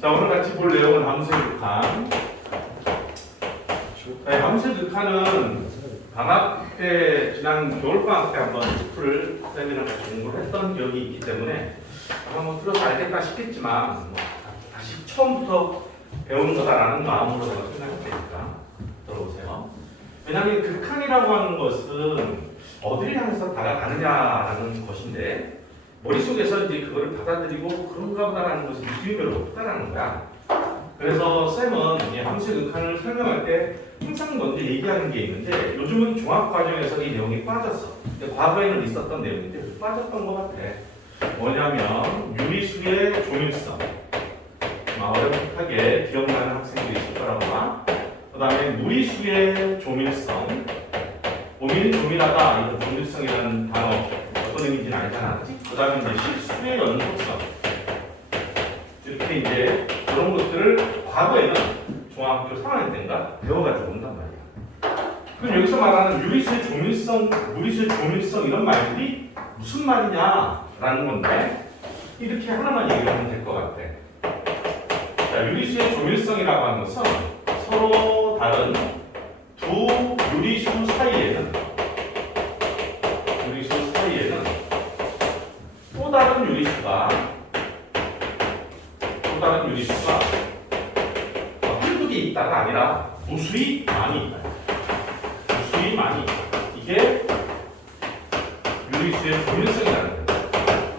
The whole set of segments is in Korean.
자, 오늘 같이 볼 내용은 함수의 극한. 함수의 극한은 방학 때, 지난 겨울방학 때 한번 풀을 쌤이랑 같이 공부를 했던 기억이 있기 때문에 한번 풀어서 알겠다 싶겠지만 다시 처음부터 배우는 거다라는 마음으로 제가 생각할 테니까 들어보세요. 왜냐하면 극한이라고 하는 것은 어디를 향해서 다가가느냐라는 것인데 머릿속에서 이제 그거를 받아들이고 그런가 보다라는 것을 느낌이 별로 없다라는 거야. 그래서 쌤은 이 함수의 극한을 설명할 때 항상 먼저 얘기하는 게 있는데 요즘은 종합과정에서 이 내용이 빠졌어. 과거에는 있었던 내용인데 빠졌던 것 같아. 뭐냐면 유리수의 조밀성. 어렵게 기억나는 학생들이 있을 거라고 봐. 그 다음에 무리수의 조밀성. 조밀하다. 이런 조밀성이라는 단어 어떤 의미인지는 알잖아. 그 다음에 이제 실수의 연속성. 이렇게 이제 그런 것들을 과거에는 중학교 3학년 때인가 배워가지고 온단 말이야. 그럼 여기서 말하는 유리수의 조밀성, 무리수의 조밀성 이런 말들이 무슨 말이냐라는 건데 이렇게 하나만 얘기를 하면 될 것 같아. 자, 유리수의 조밀성이라고 하는 것은 서로 다른 두 유리수 사이에는 또 다른 유리수가 한두 개 있다가 아니라 무수히 많이 있다. 무수히 많이 있다. 이게 유리수의 조밀성이라는 거예요.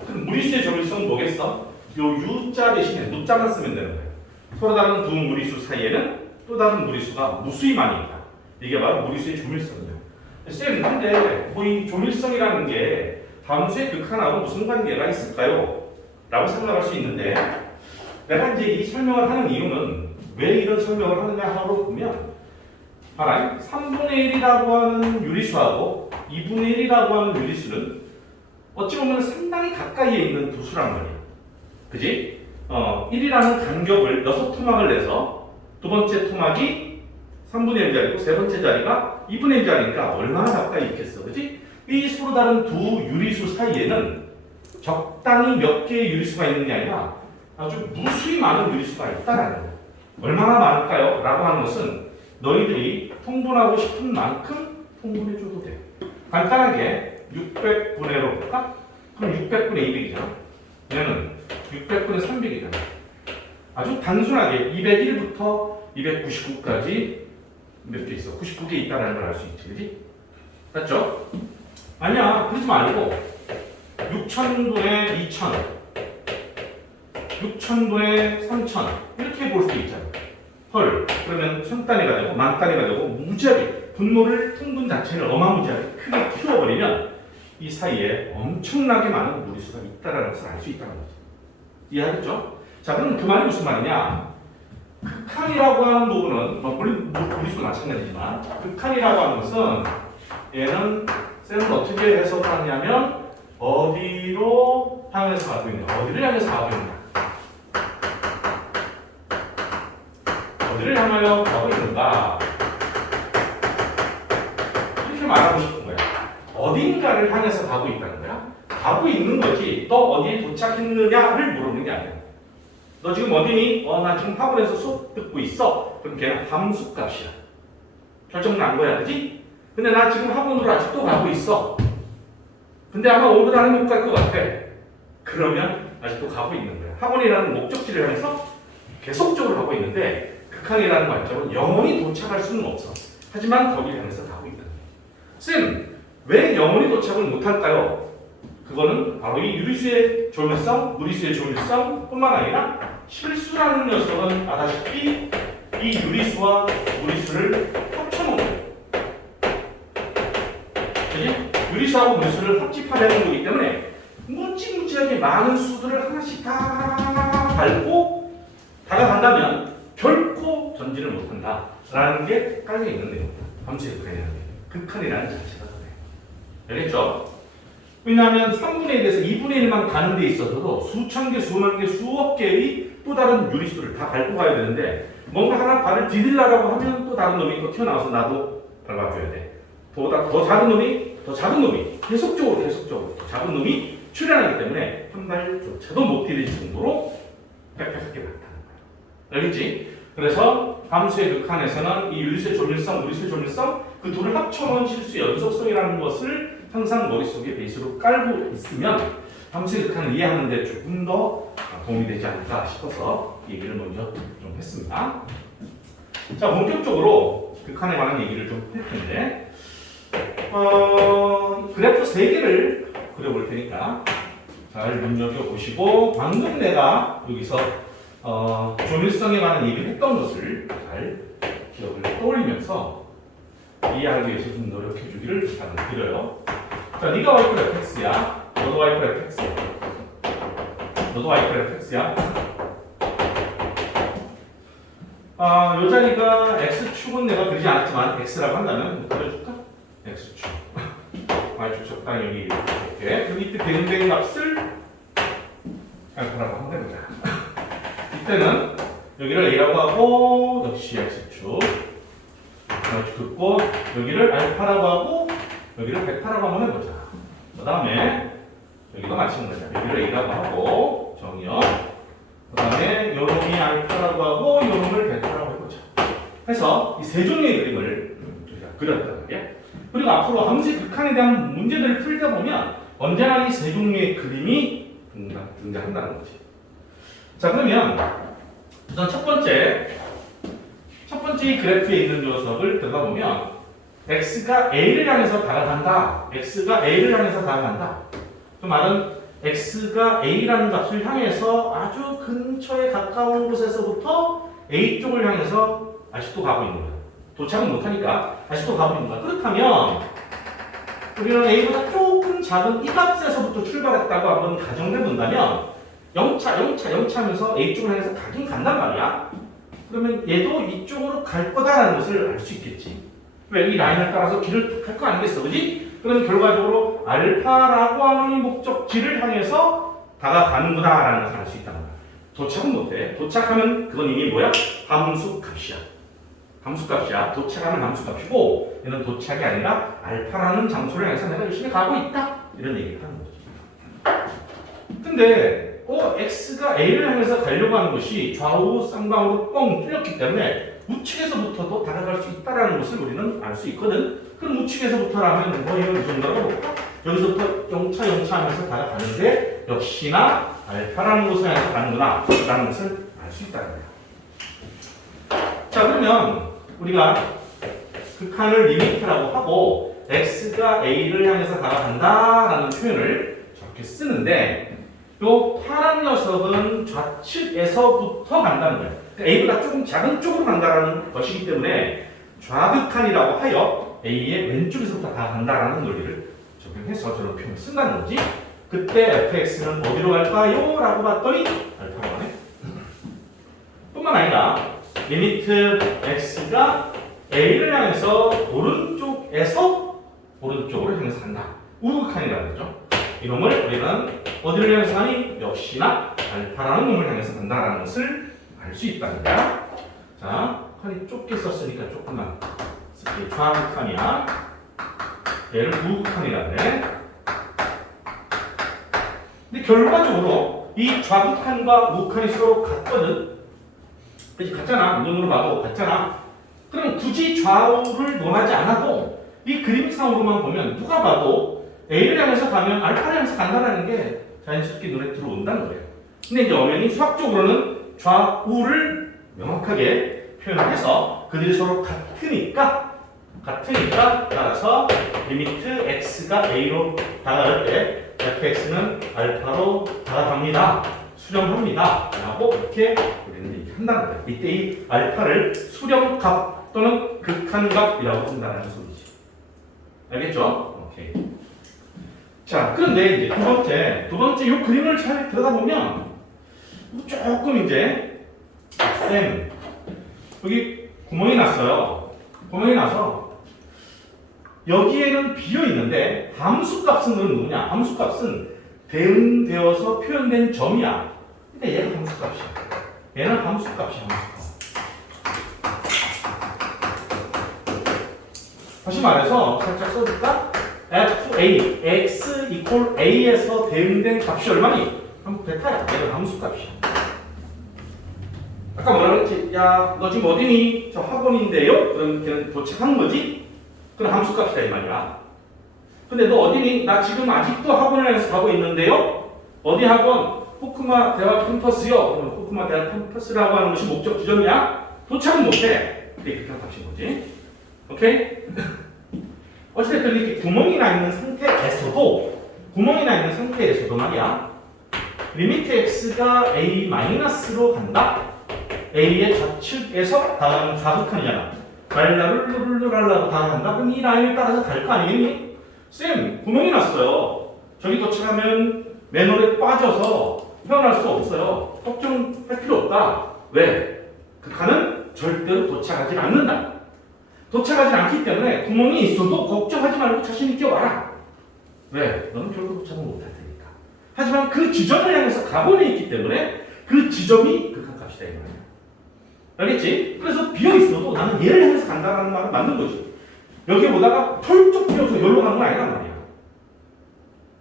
그럼 무리수의 조밀성은 뭐겠어? 요 U자 대신에 무자만 쓰면 되는 거예요. 서로 다른 두 무리수 사이에는 또 다른 무리수가 무수히 많이 있다. 이게 바로 무리수의 조밀성이에요. 쌤, 근데 뭐 이 조밀성이라는 게 함수의 극한하고 무슨 관계가 있을까요? 라고 생각할 수 있는데 내가 이제 이 설명을 하는 이유는 왜 이런 설명을 하느냐 하고 보면 봐라, 3분의 1이라고 하는 유리수하고 2분의 1이라고 하는 유리수는 어찌 보면 상당히 가까이에 있는 두 수란 말이야. 그지? 1이라는 간격을 6토막을 내서 두 번째 토막이 3분의 1 자리고 세 번째 자리가 2분의 1 자리니까 얼마나 가까이 있겠어. 그지? 이 서로 다른 두 유리수 사이에는 적당히 몇 개의 유리수가 있는 게 아니라 아주 무수히 많은 유리수가 있다라는 거예요. 얼마나 많을까요? 라고 하는 것은 너희들이 통분하고 싶은 만큼 통분해줘도 돼. 간단하게 600분의로 볼까? 그럼 600분의 200이잖아. 얘는 600분의 300이잖아. 아주 단순하게 201부터 299까지 몇 개 있어? 99개 있다는 걸 알 수 있지. 그지? 맞죠? 아니야, 그러지 말고 6000분의 2000, 6000분의 3000 이렇게 볼 수 있잖아. 헐, 그러면 1000단위가 되고 만단위가 되고 무지하게 분모를 통분 자체를 어마무지하게 크게 키워버리면 이 사이에 엄청나게 많은 무리수가 있다는 것을 알 수 있다는 거지. 이해하겠죠? 자, 그럼 그 말이 무슨 말이냐? 극한이라고 하는 부분은 무리수도 마찬가지지만 극한이라고 하는 것은 얘는 쌤은 어떻게 해석하냐면 어디로 향해서 가고 있냐? 어디를 향해서 가고 있냐? 어디를 향하여 가고 있는가? 이렇게 말하고 싶은 거야. 어딘가를 향해서 가고 있다는 거야. 가고 있는 거지. 너 어디에 도착했느냐를 물어보는 게 아니야. 너 지금 어디니? 나 지금 학원에서 수업 듣고 있어. 그럼 걔는 함수값이야. 결정 난 거야, 그지? 근데 나 지금 학원으로 아직도 가고 있어. 근데 아마 오늘 안에 못 갈 것 같아. 그러면 아직도 가고 있는 거야. 학원이라는 목적지를 향해서 계속적으로 가고 있는데 극한이라는 관점은 영원히 도착할 수는 없어. 하지만 거기를 향해서 가고 있다는 거야. 쌤, 왜 영원히 도착을 못할까요? 그거는 바로 이 유리수의 조밀성, 무리수의 조밀성 뿐만 아니라 실수라는 녀석은 아다시피 이 유리수와 무리수를 합쳐놓은 거예요. 그지? 유리수하고 무리수를 합집하려는 거기 때문에 무지무지하게 많은 수들을 하나씩 다 밟고 다가간다면 결코 전진을 못한다 라는 게 깔려있는 내용입니다. 함수의 극한이라는 자체가 그래요. 알겠죠? 왜냐하면 3분의 1에서 2분의 1만 가는 데 있어서도 수천 개, 수만 개, 수억 개의 또 다른 유리수를 다 밟고 가야 되는데 뭔가 하나 발을 디딜라라고 하면 또 다른 놈이 또 튀어나와서 나도 밟아줘야 돼. 더 작은 놈이 계속적으로 더 작은 놈이 출현하기 때문에 한 발조차도 못 디딜 정도로 빽빽하게 나타나는 거예요. 여기지. 그래서 함수의 극한에서는 이 유리수의 조밀성, 무리수의 조밀성 그 둘을 합쳐놓은 실수 연속성이라는 것을 항상 머릿속에 베이스로 깔고 있으면 함수의 극한을 이해하는 데 조금 더 도움이 되지 않을까 싶어서 얘기를 먼저 좀 했습니다. 자, 본격적으로 극한에 관한 얘기를 좀 할 텐데 그래프 3개를 그려볼 테니까 잘 눈여겨보시고 방금 내가 여기서 조밀성에 관한 얘기를 했던 것을 잘 기억을 떠올리면서 이해하기 위해서 좀 노력해 주기를 부탁드려요. 자, 네가 y 플 fx야. 너도 y 플 fx야. 너도 y 플 fx야. 요 자리가 x축은 내가 그리지 않았지만 x라고 한다면 그려줄까? x축. y축 적당히 여기 이렇게. 그 밑에 대응된 값을 알파라고 한번 해보자. 이때는 여기를 a라고 하고 역시 x축. 긋고 여기를 알파라고 하고 여기를 베타라고 한번 해보자. 그 다음에 여기도 마찬가지야. 여기를 a라고 하고 정의요. 그 다음에 요놈이 알파라고 하고 요놈을 베타라고 해보자. 해서 이 세 종류의 그림을 우리가 그렸단 말이야. 그리고 앞으로 함수의 극한에 대한 문제들을 풀다 보면 언제나 이 세 종류의 그림이 등장한다는 거지. 자, 그러면 우선 첫 번째 이 그래프에 있는 녀석을 들어가보면 x가 a를 향해서 다가간다. x가 a를 향해서 다가간다. 그 말은 x가 a라는 값을 향해서 아주 근처에 가까운 곳에서부터 a 쪽을 향해서 아직도 가고 있는 거야. 도착은 못하니까 아직도 가고 있는 거야. 그렇다면 우리는 a보다 조금 작은 이 값에서부터 출발했다고 한번 가정해 본다면 0차 하면서 a 쪽을 향해서 가긴 간단 말이야. 그러면 얘도 이쪽으로 갈 거다라는 것을 알 수 있겠지. 왜? 이 라인을 따라서 길을 갈 거 아니겠어, 그지? 그럼 결과적으로 알파라고 하는 이 목적지를 향해서 다가가는구나라는 것을 알 수 있다는 거야. 도착은 못해. 도착하면 그건 이미 뭐야? 함수값이야. 함수값이야. 도착하는 함수값이고 얘는 도착이 아니라 알파라는 장소를 향해서 내가 열심히 가고 있다. 이런 얘기를 하는 거지. 근데 x가 a를 향해서 가려고 하는 것이 좌우 쌍방으로 뻥 뚫렸기 때문에 우측에서부터도 다가갈 수 있다는 것을 우리는 알 수 있거든. 그럼 우측에서부터라면 이건 이 정도라고 볼까? 여기서부터 0차 하면서 다가가는데 역시나 알파라는 곳을 향해서 가는구나 라는 것을 알 수 있다는 거야. 자, 그러면 우리가 극한을 리미트라고 하고 x가 a를 향해서 다가간다라는 표현을 저렇게 쓰는데 요 파란 녀석은 좌측에서부터 간다는 거예요. 그러니까 A보다 조금 작은 쪽으로 간다는 것이기 때문에 좌극한이라고 하여 A의 왼쪽에서부터 다 간다라는 논리를 적용해서 저런 표현을 쓴다는 거지. 그때 fx는 어디로 갈까요? 라고 봤더니 알파로 가네. 뿐만 아니라 리미트 x가 A를 향해서 오른쪽으로 향해서 간다. 우극한이라는 거죠. 이놈을 우리는 어디를 향해서 가니? 역시나 알파라는 놈을 향해서 간다라는 것을 알 수 있다는 거야. 자, 칸이 좁게 썼으니까 조금만 쓸게. 좌극한이야. 얘를 우극한이라네. 근데 결과적으로 이 좌극한과 우극한이 서로 같거든. 그치? 같잖아. 눈으로 봐도 같잖아. 그럼 굳이 좌우를 논하지 않아도 이 그림상으로만 보면 누가 봐도 A를 향해서 가면 알파를 향해서 간다는 게 자연스럽게 눈에 들어온다는 거예요. 근데 이제 엄연히 수학적으로는 좌우를 명확하게 표현을 해서 그들이 서로 같으니까 따라서 리미트 x가 a로 다가갈 때 fx는 알파로 다가갑니다. 수렴합니다. 라고 이렇게 우리는 얘기 한다는 거예요. 이때 이 알파를 수렴값 또는 극한값이라고 한다는 소리지. 알겠죠? 오케이. 자, 그런데 이제 두 번째 이 그림을 잘 들여다보면 조금 이제 여기 구멍이 났어요. 구멍이 나서 여기에는 비어 있는데 함수값은 누구냐? 함수값은 대응되어서 표현된 점이야. 근데 얘가 함수값이야. 얘는 함수값이야. 다시 말해서 살짝 써줄까? fa, x equal a에서 대응된 값이 얼마니? 그럼 베타야. 얘는 함수값이야. 아까 뭐라 그랬지? 물어봤지. 야, 너 지금 어디니? 저 학원인데요? 그럼 걔는 도착한 거지? 그럼 함수값이다 이 말이야. 근데 너 어디니? 나 지금 아직도 학원을 해서 가고 있는데요? 어디 학원? 호쿠마 대학 캠퍼스요. 그럼 호쿠마 대학 캠퍼스라고 하는 것이 목적 지점이야? 도착은 못해. 이게 극한 값인 거지. 오케이? 어쨌든 이렇게 구멍이 나 있는 상태에서도 말이야. 리미트 x가 a-로 간다. a의 좌측에서 다가가는 좌극한이잖아. 랄라룰루랄라로 다가간다. 그럼 이 라인을 따라서 갈 거 아니겠니? 쌤, 구멍이 났어요. 저기 도착하면 맨홀에 빠져서 헤어날 수 없어요. 걱정할 필요 없다. 왜? 극한은 절대로 도착하지 않는다. 도착하지 않기 때문에 구멍이 있어도 걱정하지 말고 자신 있게 와라. 왜? 너는 결국 도착은 못할 테니까. 하지만 그 지점을 향해서 가본에 있기 때문에 그 지점이 극한값이다 이 말이야. 알겠지? 그래서 비어 있어도 나는 얘를 향해서 간다는 말은 맞는 거지. 여기 보다가 펄쩍 비어서 여기로 가는 건 아니란 말이야.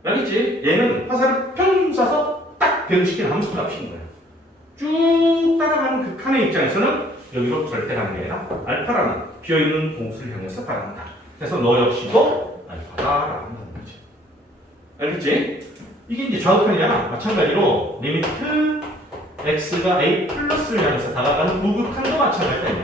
알겠지? 얘는 화살을 평 쏴서 딱 배우시키는 함수값인 거야. 쭉 따라가는 극한의 입장에서는 여기로 절대 가는 게 아니라 알파라는 비어있는 공수를 향해서 따라간다. 그래서 너 역시도 알파다라고 한다는 거지. 알겠지? 이게 이제 좌극한이잖아. 마찬가지로 리미트 x가 a 플러스를 향해서 다가가는 우극한도 마찬가지다.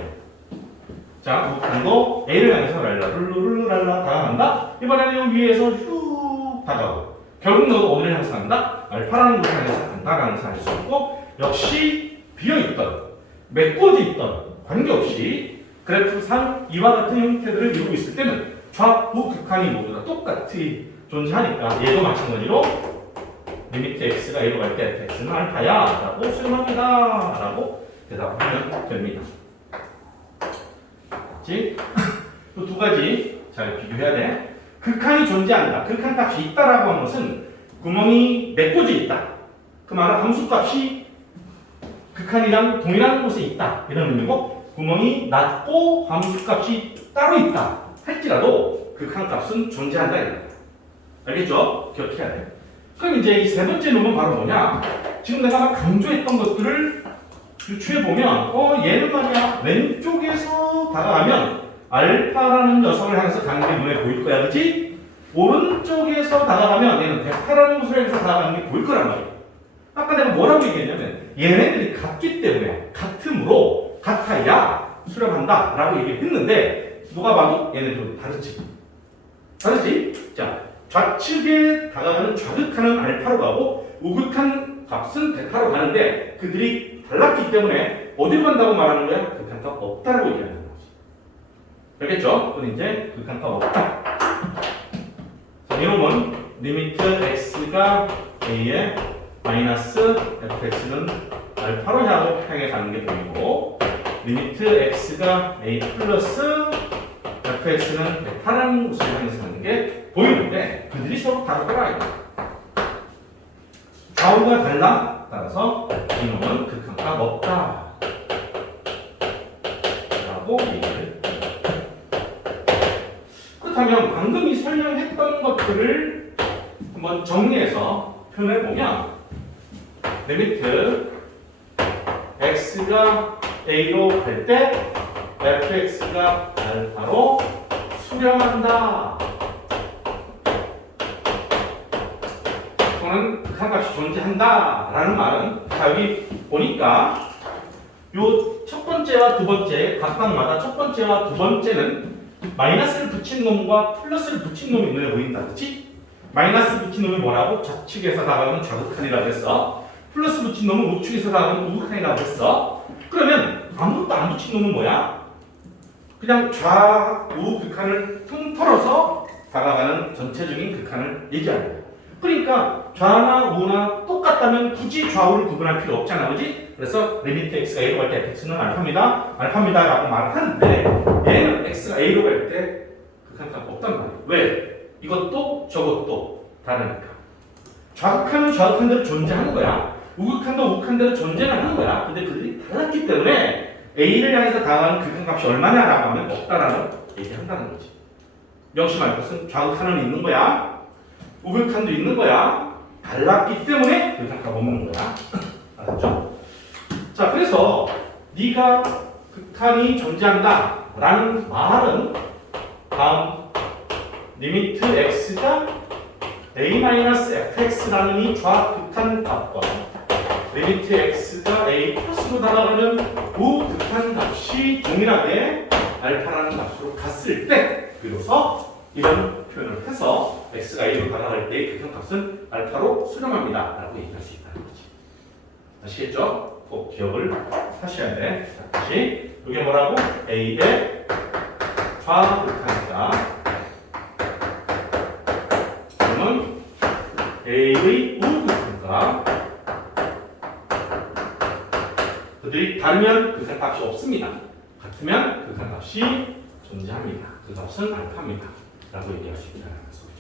자, 우극한도 a를 향해서 랄라룰루랄라 다가간다. 이번에는 여기 위에서 쭉 다가오고 결국 너도 어디를 향해서 간다? 알파라는 곳을 향해서 간다라는 것을 알 수 있고 역시 비어있던 메꿔져 있던 관계없이 그래프상 이와 같은 형태들을 이루고 있을 때는 좌우 극한이 모두 다 똑같이 존재하니까 얘도 마찬가지로 리미트 x가 a로 갈 때 x는 알파야 라고 수렴합니다 라고 대답하면 됩니다. 또 두 가지 잘 비교해야 돼. 극한이 존재한다. 극한 값이 있다라고 하는 것은 구멍이 메꿔져 있다. 그 말은 함수값이 극한이랑 동일한 곳에 있다 이런 의미고, 구멍이 낮고 함수값이 따로 있다 할지라도 극한값은 존재한다 이런 거야. 알겠죠? 기억해야 돼. 그럼 이제 이 세 번째 놈은 바로 뭐냐? 지금 내가 막 강조했던 것들을 유추해 보면 얘는 말이야 왼쪽에서 다가가면 알파라는 녀석을 향해서 가는 게 눈에 보일 거야, 그렇지? 오른쪽에서 다가가면 얘는 베타라는 것을 향해서 다가가는 게 보일 거란 말이야. 아까 내가 뭐라고 얘기했냐면 얘네들이 같기 때문에 같음으로 같아야 수렴한다 라고 얘기했는데 누가 봐도 얘네들은 다르지. 다르지? 자, 좌측에 다가가는 좌극한은 알파로 가고 우극한 값은 베타로 가는데 그들이 달랐기 때문에 어디로 간다고 말하는 거야? 극한값 없다라고 얘기하는 거지. 알겠죠? 그럼 이제 극한값 없다. 자, 이놈은 리미트 x가 a에 마이너스 fx는 알파로 향해 가는 게 보이고, 리미트 x가 a 플러스 fx는 베타라는 곳을 향해서 가는 게 보이는데 그들이 서로 다르더라. 좌우가 달라. 따라서 이놈은 극한값 없다 라고 얘기를 합니다. 그렇다면 방금 이 설명했던 것들을 한번 정리해서 표현해보면 리미트 x가 a로 갈 때 fx가 알파로 수렴한다. 또는 극한값이 존재한다 라는 말은, 자 여기 보니까 요 첫 번째와 두 번째 각각마다 첫 번째와 두 번째는 마이너스를 붙인 놈과 플러스를 붙인 놈이 눈에 보인다, 그렇지? 마이너스 붙인 놈이 뭐라고? 좌측에서 다가가는 좌극한이라고 했어. 플러스 붙인 놈은 우측에서 다가가는 우극한이라고 했어. 그러면 아무것도 안 붙인 놈은 뭐야? 그냥 좌우 극한을 통틀어서 다가가는 전체적인 극한을 얘기하는 거야. 그러니까 좌나 우나 똑같다면 굳이 좌우를 구분할 필요 없잖아, 그지? 그래서 리미트 x가 a로 갈 때 x는 알파입니다 라고 말을 하는데 얘는 x가 a로 갈 때 극한값 없단 말이야. 왜? 이것도 저것도 다르니까. 좌극한은 좌극한대로 존재하는 거야. 우극한도 우극한대로 존재는 하는 거야. 근데 그들이 달랐기 때문에 a를 향해서 다가가는 극한값이 얼마냐라고 하면 없다라는 얘기를 한다는 거지. 명심할 것은 좌극한은 있는 거야. 우극한도 있는 거야. 달랐기 때문에 극한값 없는 거야. 알았죠? 자, 그래서 네가 극한이 존재한다 라는 말은 다음 리미트 x가 a-fx라는 이 좌극한 값과 리미트 x가 a 플러스로 달아가는 우극한 값이 동일하게 알파라는 값으로 갔을 때 비로소 이런 표현을 해서 x가 a로 다가갈 때의 극한값은 알파로 수렴합니다 라고 얘기할 수 있다는 거지. 아시겠죠? 꼭 기억을 하셔야 돼. 자, 다시 이게 뭐라고? a의 좌극한값 그러면 a의 우극한값 그들이 다르면 극한값이 없습니다. 같으면 극한값이 존재합니다. 그 값은 알파입니다 라고 얘기할 수 있다는 소리.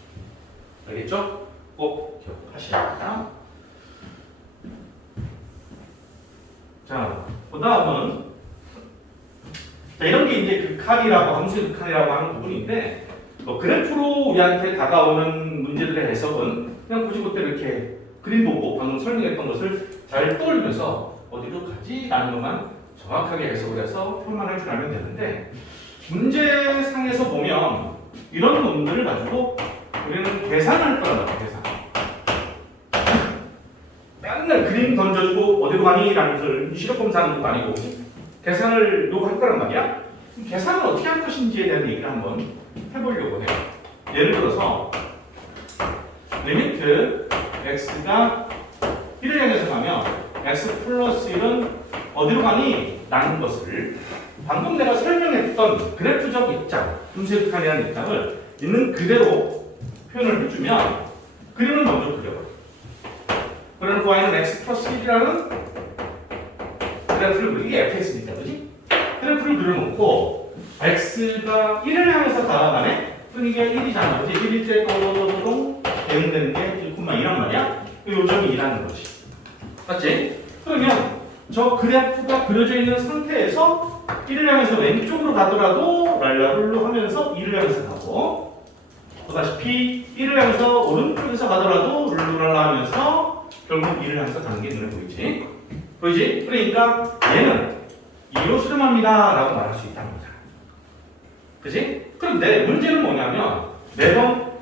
알겠죠? 꼭 기억하셔야 합니다. 자, 그 다음은 이런 게 이제 극한이라고 함수의 극한이라고 하는 부분인데 그래프로 우리한테 다가오는 문제들의 해석은 그냥 굳이 그때 이렇게 그림 보고 방금 설명했던 것을 잘 떠올리면서 어디로 가지? 라는 것만 정확하게 해석을 해서 표현할 줄 알면 되는데 문제상에서 보면 이런 놈들을 가지고 우리는 계산할 거란 말이야. 계산. 맨날 그림 던져주고 어디로 가니? 라면서 시력 검사하는 것도 아니고 계산을 요구할 거란 말이야. 계산을 어떻게 할 것인지에 대한 얘기를 한번 해보려고 해요. 예를 들어서 리미트 x가 1을 향해서 가면 x 플러스 1은 어디로 가니? 라는 것을 방금 내가 설명했던 그래프적 입장, 분쇄 극한이라는 입장을 있는 그대로 표현을 해주면 그림을 먼저 그려봐요. 그러는 y는 x 플러스 1이라는 그래프를 그리기 fx니까 그지? 그래프를 그려놓고 x가 1을 향해서 다가가네? 그럼 이게 1이잖아. 그지? 1일 때 또로로로 대응되는 게 1,2란 말이야? 그 요점이 2라는 거지. 맞지? 그러면 저 그래프가 그려져 있는 상태에서 1을 향해서 왼쪽으로 가더라도 랄라룰루 하면서 2를 향해서 가고 또다시 1을 향해서 오른쪽에서 가더라도 룰루랄라 하면서 결국 2를 향해서 가는 게 눈에 보이지? 보이지? 그러니까 얘는 2로 수렴합니다 라고 말할 수 있다는 거잖아. 그치? 그런데 문제는 뭐냐면 매번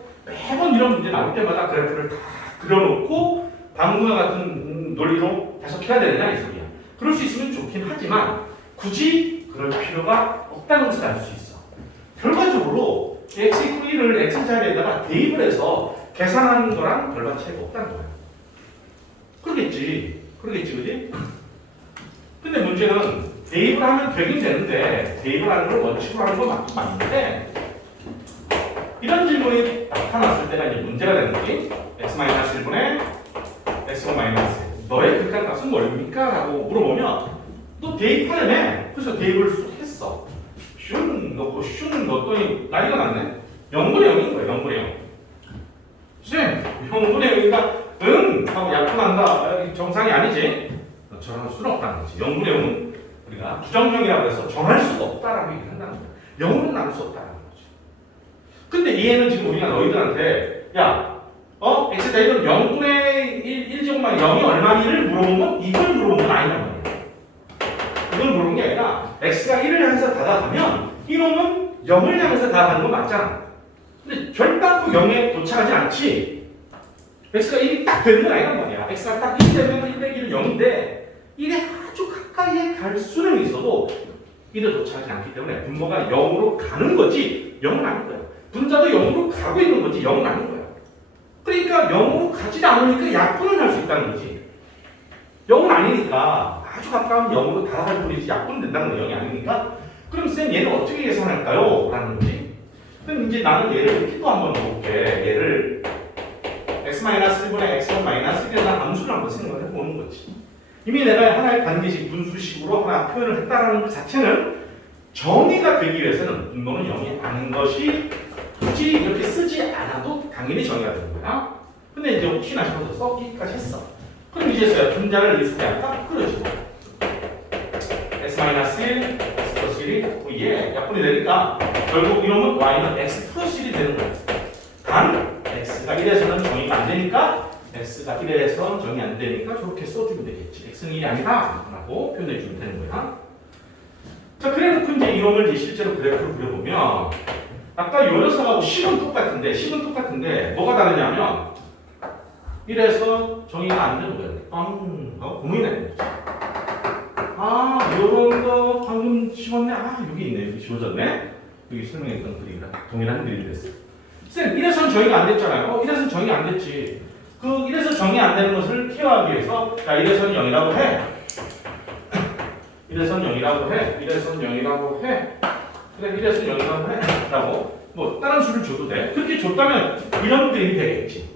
이런 문제 나올 때마다 그래프를 다 그려놓고 방금과 같은 논리로 해석해야 되느냐 이 소리야. 그럴 수 있으면 좋긴 하지만 굳이 그럴 필요가 없다는 것을 알 수 있어. 결과적으로 x 이퀄 1을 x 자리에다가 대입을 해서 계산하는 거랑 별반 차이가 없다는 거야. 그러겠지, 그지? 근데 문제는 대입을 하면 되긴 되는데 대입을 하는 걸 원칙으로 하는 건 맞긴 맞는데 이런 질문이 나타났을 때가 이제 문제가 되는 거지. x-1분의 x1-1 너의 극한값은 뭘입니까? 라고 물어보면 너 대입하려면 그래서 대입을 쑥 했어. 슝 넣고 슝 넣었더니 난리가 났네. 0분의 0인 거야. 0분의 0. 쌤 0분의 0이니까 응 하고 약분한다. 정상이 아니지. 정할 수는 없다는 거지. 0분의 0은 우리가 부정형이라고 해서 정할 수가 없다라고 얘기를 한다는 거야. 0으로 나눌 수 없다는 거지. 근데 얘는 지금 우리가 너희들한테 야 x다 이건 0분의 1제곱만 0이 얼마니를 물어본 건 이걸 물어본 건 아니란 말이야. 이걸 물어본 게 아니라 x가 1을 향해서 다가가면 이놈은 0을 향해서 다가가는 건 맞잖아. 근데 결단코 0에 도착하지 않지. x가 1이 딱 되는 건 아니란 말이야. x가 딱 1이 되면 1 1은 0인데 1에 아주 가까이에 갈 수는 있어도 1에 도착하지 않기 때문에 분모가 0으로 가는 거지 0은 아닌 거야. 분자도 0으로 가고 있는 거지 0은 아닌 거야. 그러니까 0으로 가지 않으니까 약분을 할 수 있다는 거지. 0은 아니니까 아주 가까운 0으로 다가갈 뿐이지 약분은 된다는 거 0이 아니니까 그럼 쌤 얘는 어떻게 계산할까요? 라는 거지. 그럼 이제 나는 얘를 이렇게 또 한번 볼게. 얘를 x-1분의 x1-1이라는 함수를 한번 생각해 보는 거지. 이미 내가 하나의 관계식 분수식으로 하나 표현을 했다는 것 자체는 정의가 되기 위해서는 분모는 0이 아닌 것이 굳이 이렇게 쓰지 않아도 당연히 정의가 되는 거야. 근데 이제 혹시나 싶어서 써기까지 했어. 그럼 이제서야 분자를 리스트에 할까? 그러지. x-1, x 플러스 1이 얘 약분이 되니까 결국 이놈은 y는 x 플러스 1이 되는 거야. 단 x가 1에서는 정의가 안 되니까 x가 1에서 정의 안 되니까 저렇게 써주면 되겠지. x는 1이 아니다 라고 표현해 주면 되는 거야. 이놈을 이제 실제로 그래프를 그려보면 아까 요 녀석하고 식은 똑같은데 뭐가 다르냐면 이래서 정의가 안 되는 거예요. 빵 하고 구멍이 나는 거죠. 아, 요런 거 방금 씹었네. 아, 여기 있네. 여기 지워졌네. 여기 설명했던 그림이랑 동일한 그림이 됐어요. 쌤, 이래서는 정의가 안 됐잖아요. 이래서는 정의 안 됐지. 그 이래서 정의 안 되는 것을 케어하기 위해서 자, 이래서는 0이라고 해. 이래서는 0이라고 해. 이래서는 0이라고 해. 그래, 이래서는 0이라고 해. 라고 뭐 다른 수를 줘도 돼. 그렇게 줬다면 이런 그림이 되겠지.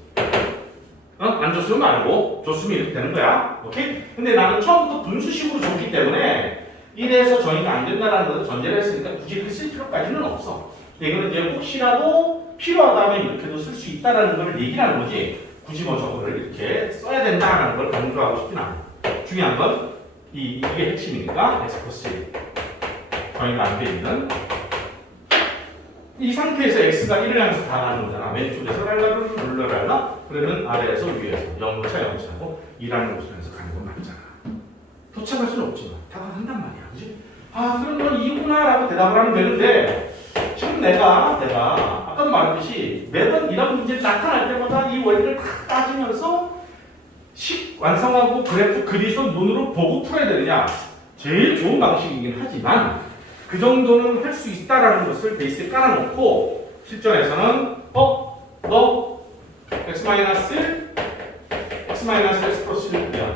안 줬으면 말고 줬으면 이렇게 되는 거야. 오케이? 근데 나는 처음부터 분수식으로 줬기 때문에 이래서 정의가 안 된다라는 것을 전제를 했으니까 굳이 그 쓸 필요까지는 없어. 이거는 이제 혹시라도 필요하다면 이렇게도 쓸 수 있다라는 걸 얘기하는 거지. 굳이 뭐 저거를 이렇게 써야 된다는 걸 강조하고 싶진 않아. 중요한 건 이게 핵심이니까 엑스코스 정의가 안 돼 있는 이 상태에서 x가 1을 향해서 다 가는 거잖아. 왼쪽에서 랄라를 눌러랄라. 그러면 아래에서 위에서 0차하고 2라는 곳을 향해서 가는 건 맞잖아. 도착할 수는 없지만 다 한단 말이야. 그지? 아, 그럼 넌 이구나라고 대답을 하면 되는데 지금 내가 아까도 말했듯이 매번 이런 문제 나타날 때마다 이 원리를 다 따지면서 식 완성하고 그래프 그리서 눈으로 보고 풀어야 되느냐. 제일 좋은 방식이긴 하지만 그 정도는 할 수 있다라는 것을 베이스에 깔아놓고 실전에서는 너 x-1 x 플러스 1이야.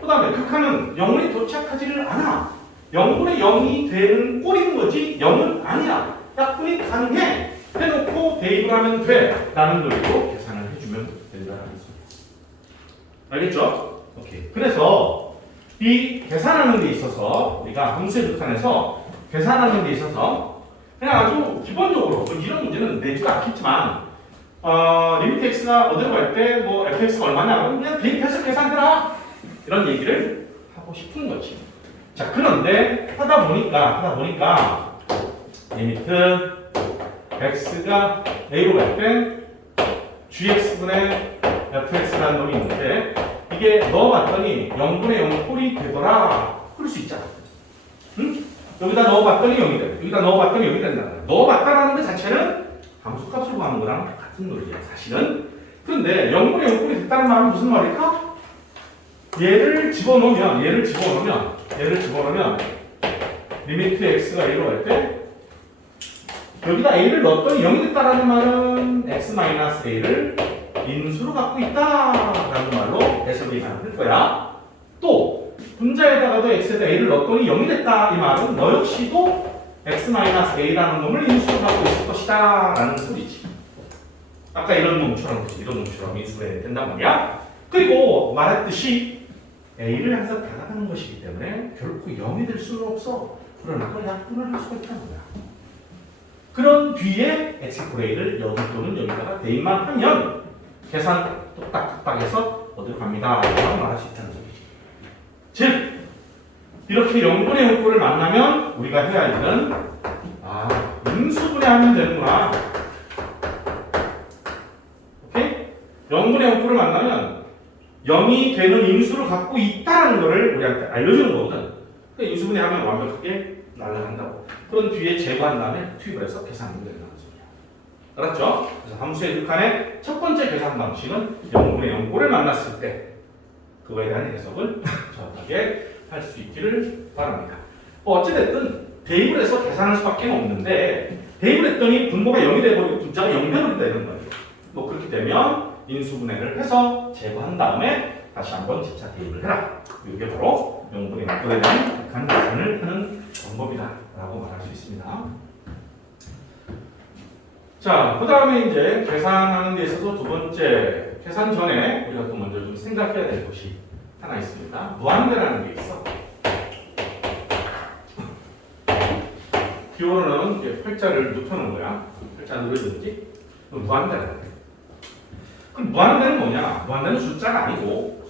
그 다음에 극한은 0이 도착하지를 않아. 0분의 0이 되는 꼴인 거지 0은 아니야. 약분이 가능해. 해놓고 대입을 하면 돼. 라는 논리로 계산을 해주면 된다는 소리. 알겠죠? 오케이. 그래서 이 계산하는 데 있어서 우리가 함수의 극한에서 계산하는 데 있어서 그냥 아주 기본적으로 뭐 이런 문제는 내지도 않겠지만 리미트 x가 어디로 갈 때 뭐 fx가 얼마냐 그냥 대입해서 계산해라 이런 얘기를 하고 싶은 거지. 자, 그런데 하다 보니까 리미트 x가 a로 갈 때 gx분의 fx라는 놈이 있는데 이게 넣어봤더니 0분의 0 꼴이 되더라. 그럴 수 있잖아. 응? 여기다 넣어봤더니 0이 돼. 여기다 넣어봤더니 0이 된다. 넣어봤다라는 것 자체는 함수값을 구하는 거랑 같은 논리야, 사실은. 그런데 0분의 0 꼴이 됐다는 말은 무슨 말일까? 얘를 집어넣으면 리미트 x가 a로 갈 때 여기다 a를 넣었더니 0이 됐다라는 말은 x-a를 인수로 갖고 있다라는 말로 해석이 가능할 거야. 또 분자에다가도 x에다 a를 넣었더니 0이 됐다 이 말은 너 역시도 x-a라는 놈을 인수로 갖고 있을 것이다 라는 소리지. 아까 이런 놈처럼 인수가 된단 말이야. 그리고 말했듯이 a를 항상 다가가는 것이기 때문에 결코 0이 될 수는 없어. 그러나 그걸 약분을 할 수가 있다는 거야. 그런 뒤에 x'를 여기 또는 여기다가 대입만 하면 계산 똑딱똑딱해서 어디로 갑니다 라고 말할 수 있다는 소리지. 즉 이렇게 0분의 0꼴을 만나면 우리가 해야 할 일은 인수분해하면 되는구나. 오케이? 0분의 0꼴을 만나면 0이 되는 인수를 갖고 있다는 것을 우리한테 알려주는 거거든. 그러니까 인수분해하면 완벽하게 날아간다고. 그런 뒤에 제거한 다음에 투입을 해서 계산하면 된다는 소리야. 알았죠? 그래서 함수의 극한의 첫 번째 계산 방식은 0분의 0꼴을 만났을 때 그거에 대한 해석을 정확하게 할 수 있기를 바랍니다. 어찌됐든 대입을 해서 계산할 수밖에 없는데 대입을 했더니 분모가 0이 돼버리고 분자가 0 돼버린다는 거예요. 뭐 그렇게 되면 인수분해를 해서 제거한 다음에 다시 한번 재차 대입을 해라. 이게 바로 0분의 0꼴에 대한 극한 계산을 하는 방법이다 라고 말할 수 있습니다. 자, 그 다음에 이제 계산하는 데 있어서 두 번째, 계산 전에 우리가 또 먼저 좀 생각해야 될 것이 하나 있습니다. 무한대라는 게 있어. 기호로는 이제 팔자를 눕혀놓은 거야. 팔자 누르든지. 무한대라는 게. 그럼 무한대는 뭐냐? 무한대는 숫자가 아니고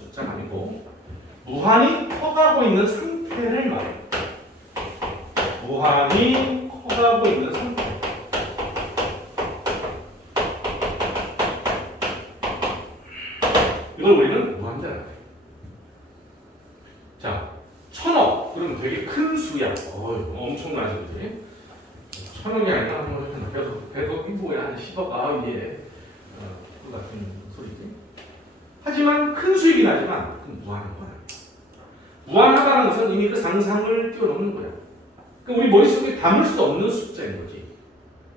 무한히 커가고 있는 상태를 말해. 무한히 커가고 있는 상태. 이걸 우리는 무한대라고 해. 자, 1000억 그러면 되게 큰 수야. 엄청나지, 그지? 1000억이 아니라 뭐 100억이 뭐야, 한 10억, 예. 그 같은 소리지. 하지만 큰 수이긴 하지만 그건 무한한 거야. 무한하다는 것은 이미 그 상상을 뛰어넘는 거야. 그러니까 우리 머릿속에 담을 수 없는 숫자인 거지.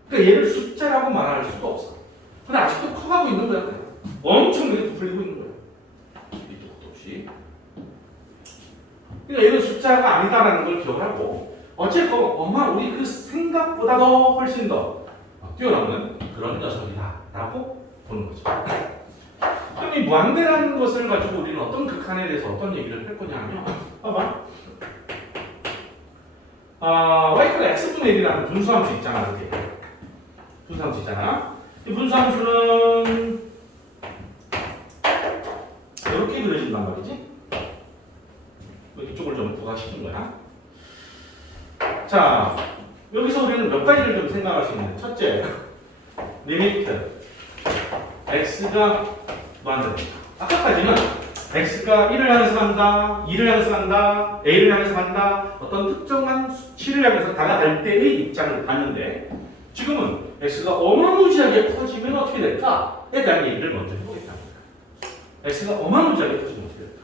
그러니까 얘를 숫자라고 말할 수가 없어. 근데 아직도 커가고 있는 거야. 엄청 그렇게 부풀리고 있는 거야. 밑도 끝도 없이. 그러니까 얘는 숫자가 아니다라는 걸 기억하고 어쨌건 엄마 우리 그 생각보다도 훨씬 더 뛰어넘는 그런 녀석이다 라고 보는 거죠. 그럼 이 무한대라는 것을 가지고 우리는 어떤 극한에 대해서 어떤 얘기를 할 거냐 하면 봐봐. y가 x분의 1이라는 분수함수 있잖아. 이렇게. 분수함수 있잖아. 이 분수함수는 이렇게 그려진단 말이지. 이쪽을 좀 부각시킨 거야. 자, 여기서 우리는 몇 가지를 좀 생각할 수 있는데, 첫째, 리미트 x가 무한대. 아까까지는 x가 1을 향해서 간다, 2를 향해서 간다, a를 향해서 간다, 어떤 특정한 수치를 향해서 다가갈 때의 입장을 봤는데, 지금은 x가 어마무지하게 커지면 어떻게 될까에 대한 얘기를 먼저 해보겠다. x가 어마무지하게 커지면 어떻게 될까?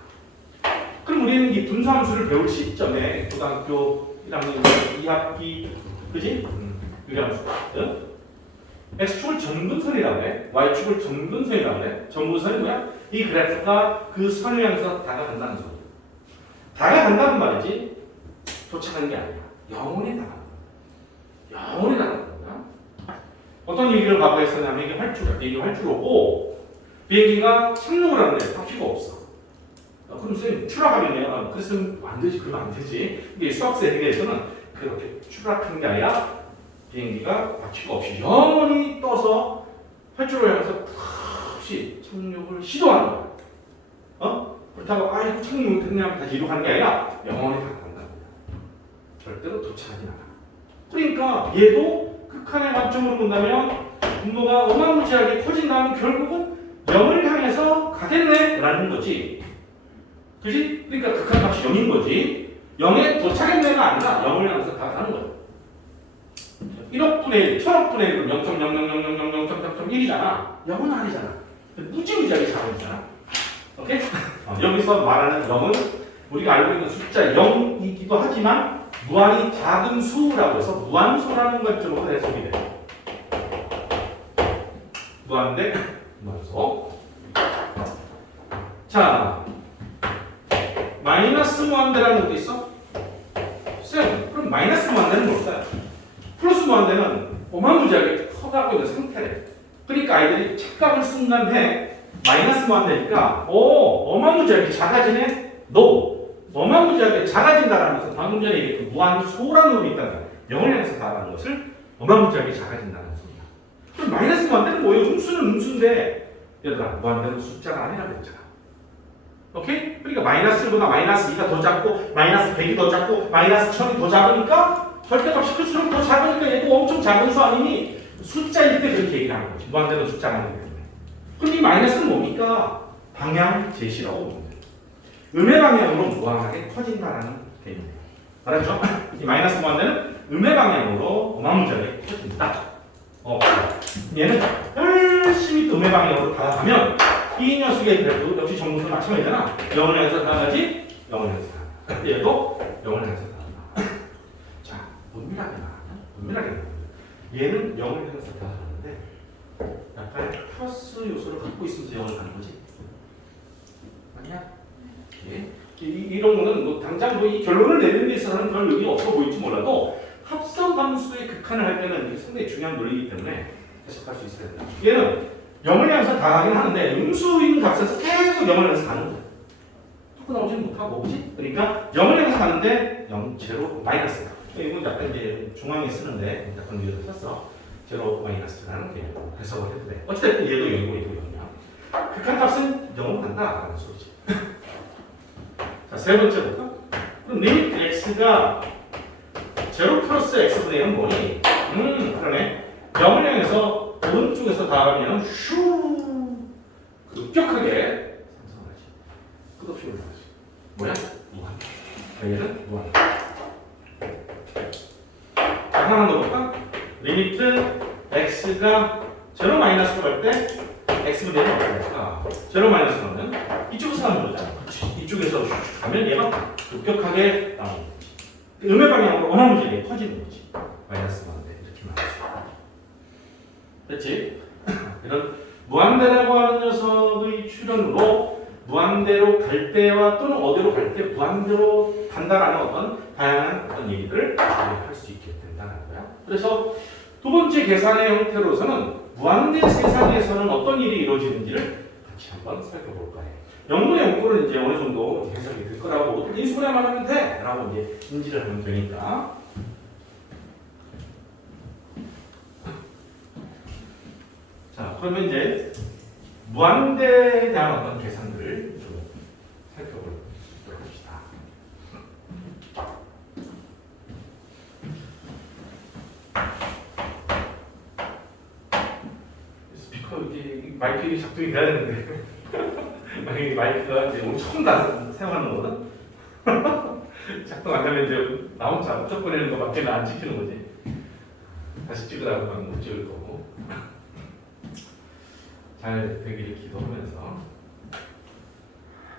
그럼 우리는 이 분수함수를 배울 시점에 고등학교 1학년 2학기, 그지? 유리함수. x축을 점근선이라고 해. y축을 점근선이라고 해. 점근선이 뭐야? 이 그래프가 그 선을 향해서 다가간다는 소리. 다가간다는 말이지 도착하는 게 아니야. 영원히 다가간다. 영원히 다가간다. 어떤 얘기를 과거에 했었냐면 이게 활주로야. 이게 활주로고 비행기가 착륙을 하는데 바퀴가 없어. 그럼 선생님 추락하겠네요. 그랬으면 안 되지. 그러면 안 되지. 이게 수학세 세계에서는 그렇게 추락하는 게 아니라 비행기가 바퀴가 없이 영원히 떠서 활주로를 향해서 없이 착륙을 시도하는 거야. 그렇다고 아이고 착륙 못했네 하면 다시 이륙하는 게 아니라 영원히 다간다는 거야. 절대로 도착하진 않아. 그러니까 얘도 극한의 관점으로 본다면 분모가 어마무지하게 커진다면 결국은 0을 향해서 가겠네 라는 거지. 그지? 그러니까 극한 값이 0인 거지. 0에 도착했네가 아니라 0을 향해서 가는 거야. 1억 분의 1, 1000억 분의 1은 0.00000.1이잖아. 0은 아니잖아. 무지무지하게 작아지잖아. 오케이? 여기서 말하는 0은 우리가 알고 있는 숫자 0이기도 하지만 무한히 작은 수라고 해서 무한소라는 관점으로 해석이 돼. 무한대 무한소. 자, 마이너스 무한대라는 것도 있어? 쌤, 그럼 마이너스 무한대는 뭘까요? 플러스 무한대는 어마무지하게 커가고 있는 상태래. 그러니까 아이들이 착각을 순간 해. 마이너스 무한대니까 어마무지하게 작아지네? 어마무지하게 작아진다는 것은 방금 전에 얘기했던 무한소라는 놈이 있다는 거야. 0을 향해서 다가가는 것을 어마무지하게 작아진다는 소리야. 그럼 마이너스 무한대는 뭐예요? 음수는 음수인데 얘들아 무한대는 숫자가 아니라고 했잖아. 오케이? 그러니까 마이너스1보다 마이너스 2가 더 작고 마이너스 100이 더 작고 마이너스 1000이 더 작으니까 절대값이 클수록 더 작으니까 얘도 엄청 작은 수 아니니 숫자일 때 그렇게 얘기를 하는 거지. 무한대는 숫자가 아니기 때문에. 그럼 이 마이너스는 뭡니까? 방향 제시라고 봅니다. 음의 방향으로 무한하게 커진다라는 개념이에요. 알았죠? 이 마이너스 무한대는 음의 방향으로 어마무지하게 커진다. 얘는 열심히 또 음의 방향으로 다가가면 이 녀석의 그래도 역시 정분수 마찬가지잖아. 0을 향해서 다가가지 0을 향해서 다가가. 얘도 0을 향해서 다가가. 자, 은밀하게 말하면 은밀하게 얘는 0을 향해서 다가가는데 약간 플러스 요소를 갖고 있으면서 0을 가는 거지. 아니야? 예? 이런 거는 뭐 당장 뭐 이 결론을 내는 데 있어서는 별 의미 없어 보일지 몰라도 합성 함수의 극한을 할 때는 이게 상당히 중요한 논리이기 때문에 해석할 수 있어야 된다. 얘는 0을 향해서 다가가긴 하는데 음수인 값에서 계속 0을 향해서 가는 거야. 뚫고 나오지는 못하고, 그지? 그러니까 0을 향해서 가는데 0, 제로, 마이너스. 이건 약간 이제 중앙에 쓰는데 약간 위에서 썼어. 제로, 마이너스라는 게 해석을 해도 돼. 어쨌든 얘도 0이고 얘도 0이야. 극한 값은 0으로 간다라는 소리지. 자, 세 번째 볼까? 그럼 리미트 x가 제로 플러스 x분의 1은 뭐니? 그러네. 0을 향해서 오른쪽에서 다가가면 슈 급격하게 상승하지. 끝없이 올라가지. 뭐야? 무한. 얘는 무한. 리미트 x가 0 마이너스로 갈 때 x분의 1은 어떻게 될까? 0 마이너스는 이쪽에서 가는 거잖아. 그렇지. 이쪽에서 가면 얘가 급격하게 나오는 거지. 음의 방향으로 어느 문제에 커지는 거지. 마이너스 반대 이렇게 말하죠. 됐지? 이런 무한대라고 하는 녀석의 출현으로 무한대로 갈 때와 또는 어디로 갈 때 무한대로 간다라는 어떤 다양한 어떤 얘기들을 할 수 있게 된다는 거야. 그래서 두 번째 계산의 형태로서는 무한대 세상에서는 어떤 일이 이루어지는지를 같이 한번 살펴볼 거예요. 영문의 용구는 이제 어느 정도 해석이 될 거라고 인수분해만 하면 돼 라고 이제 인지를 하면 되니까. 자, 그러면 이제 무한대에 대한 어떤 계산들을 좀 살펴보도록 합시다. 스피커 이제 마이크 작동이 돼야 되는데 만약에 마이크가 이제 오늘 처음 사용하는 거거든. 작동 안 되면 이제 나 혼자 목적 보내는 거밖에 안 지키는 거지. 다시 찍으라고 하면 못 찍을 거고. 잘 되기를 기도하면서.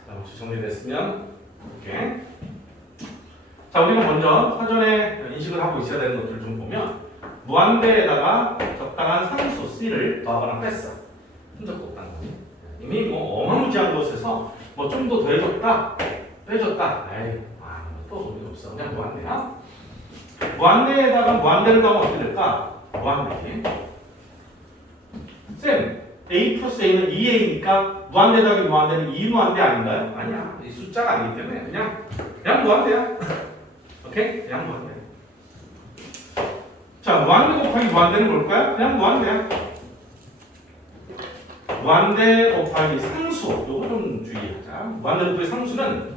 자, 혹시 정리됐으면 오케이. 자, 우리가 먼저 사전에 인식을 하고 있어야 되는 것들을 좀 보면 무한대에다가 적당한 상수 C를 더하거나 뺐어. 흔적도 없다는 거지. 이미 뭐 어마무지한 곳에서 뭐 좀 더 더해줬다, 빼줬다. 에이, 또 의미 없어. 그냥 무한대야. 무한대에다가 무한대를 더하면 어떻게 될까? 무한대지. 쌤, A 플러스 A는 2A니까 무한대 더하기 무한대는 2무한대 아닌가요? 아니야. 이 숫자가 아니기 때문에 그냥 무한대야. 오케이? 그냥 무한대. 자, 무한대 곱하기 무한대는 뭘까요? 그냥 무한대야. 무한대 곱하기 상수. 요거 좀 주의하자. 무한대 곱하기 상수는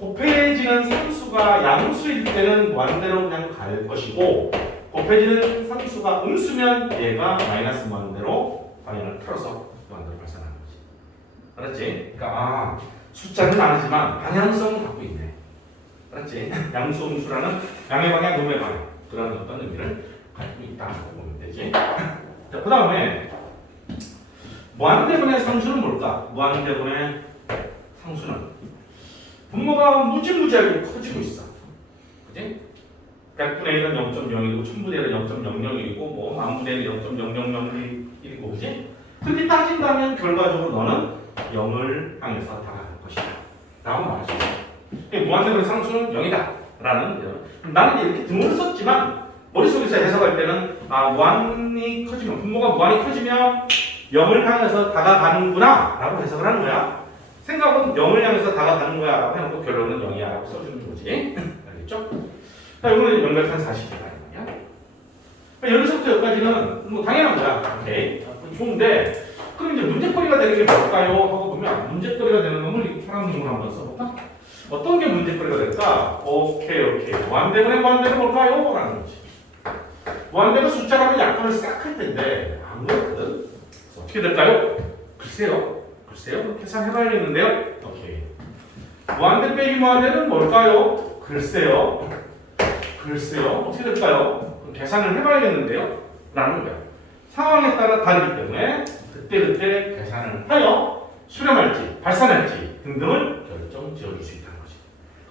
곱해지는 상수가 양수일 때는 무한대로 그냥 갈 것이고 곱해지는 상수가 음수면 얘가 마이너스 무한대로 방향을 틀어서 무한대로 발산하는 거지. 알았지? 그러니까 숫자는 아니지만 방향성은 갖고 있네. 알았지? 양수 음수라는 양의 방향, 음의 방향 그런 어떤 의미를 갖고 있다고 보면 되지. 자, 그 다음에 무한대분의 상수는 뭘까? 무한대분의 상수는 분모가 무지무지하게 커지고 있어. 그지? 100분의 1은 0.01이고 1000분의 1은 0.00이고 뭐 만분의 1은 0.0001이고 그지? 그렇게 따진다면 결과적으로 너는 0을 향해서 다가갈 것이다 라고 말할 수 있어. 무한대분의 상수는 0이다 라는 나는 이렇게 등호를 썼지만 머릿속에서 해석할 때는 무한이 커지면 분모가 무한이 커지면 0을 향해서 다가가는구나 라고 해석을 하는 거야. 생각은 0을 향해서 다가가는 거야 라고 해놓고 결론은 0이야 라고 써주는 거지. 알겠죠? 자, 이거는 명백한 사실이다 이 말이야. 여기서부터 여기까지는 뭐 당연한 거야. 오케이. 좋은데 그럼 이제 문제거리가 되는 게 뭘까요? 하고 보면 문제거리가 되는 놈을 사람용으로 한번 써볼까? 어떤 게 문제거리가 될까? 오케이. 무한대분의 무한대는 뭘까요? 라는 거지. 무한대가 숫자라면 약분을 싹 할 텐데 안 그렇거든. 어떻게 될까요? 글쎄요. 계산해봐야겠는데요. 오케이. 무한대 빼기 무한대는 뭘까요? 글쎄요. 어떻게 될까요? 계산을 해봐야겠는데요. 라는 거예요. 상황에 따라 다르기 때문에 그때 계산을 하여 수렴할지 발산할지 등등을 결정 지어줄 수 있다는 거지.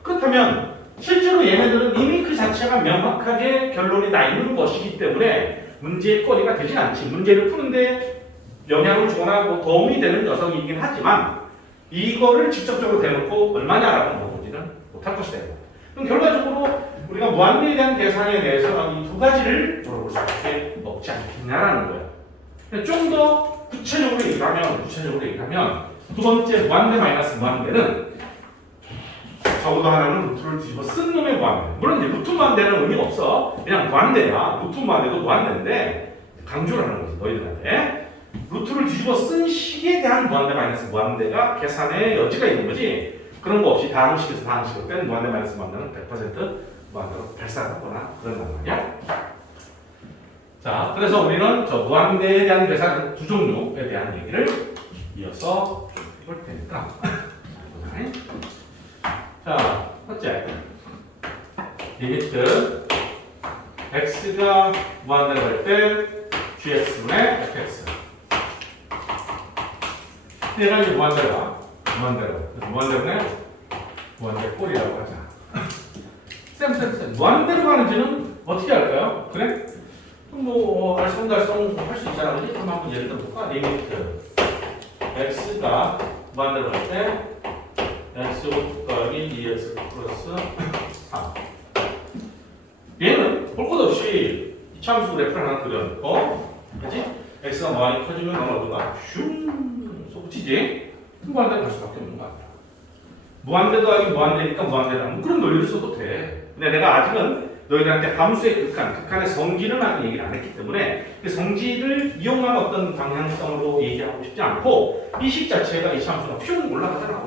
그렇다면 실제로 얘네들은 이미 그 자체가 명확하게 결론이 나 있는 것이기 때문에 문제의 거리가 되진 않지. 문제를 푸는데 영향을 주거나 뭐 도움이 되는 녀석이긴 하지만 이거를 직접적으로 대놓고 얼마냐라고 물어보지는 못할 것이다. 그럼 결과적으로 우리가 무한대에 대한 계산에 대해서 이 두 가지를 물어볼 수밖에 없지 않겠냐라는 거야. 좀 더 구체적으로 얘기하면 두 번째 무한대 마이너스 무한대는 적어도 하나는 루트를 뒤집어 쓴 놈의 무한대. 물론 이제 루트 무한대는 의미가 없어. 그냥 무한대야. 루트 무한대도 무한대인데 강조를 하는 거지 너희들한테. 루트를 뒤집어 쓴 식에 대한 무한대 마이너스 무한대가 계산의 여지가 있는 거지. 그런 거 없이 다항식에서 다항식으로 뺀 무한대 마이너스 무한대는 100% 무한대로 발산하거나 그런단 말이야. 자, 그래서 우리는 저 무한대에 대한 계산 두 종류에 대한 얘기를 이어서 해볼 테니까. 자, 첫째 리미트 x가 무한대로 할 때 gx분의 fx. 얘가 이제 무한대로야. 무한대로네. 무한대 꼴이라고 하자. 쌤. 무한대로 가는지는 어떻게 할까요? 그래? 뭐 알쏭달쏭 할 수 있잖아. 그지? 그럼 한번 예를 들어볼까? 리미트 x가 무한대로 할 때 x 곱하기 2x 플러스 3. 얘는 볼 것 없이 이차함수 그래프를 하나 그려놓고, 그치? x가 많이 커지면 어디가 슝 솟구치지? 무한대로 갈 수밖에 없는 거 같아. 무한대 더하기 무한대니까 무한대다. 그런 논리를 써도 돼. 근데 내가 아직은 너희들한테 함수의 극한의 성질은 아직 얘기를 안 했기 때문에 그 성질을 이용한 어떤 방향성으로 얘기하고 싶지 않고, 이 식 자체가 이차함수가 퓨 올라가잖아.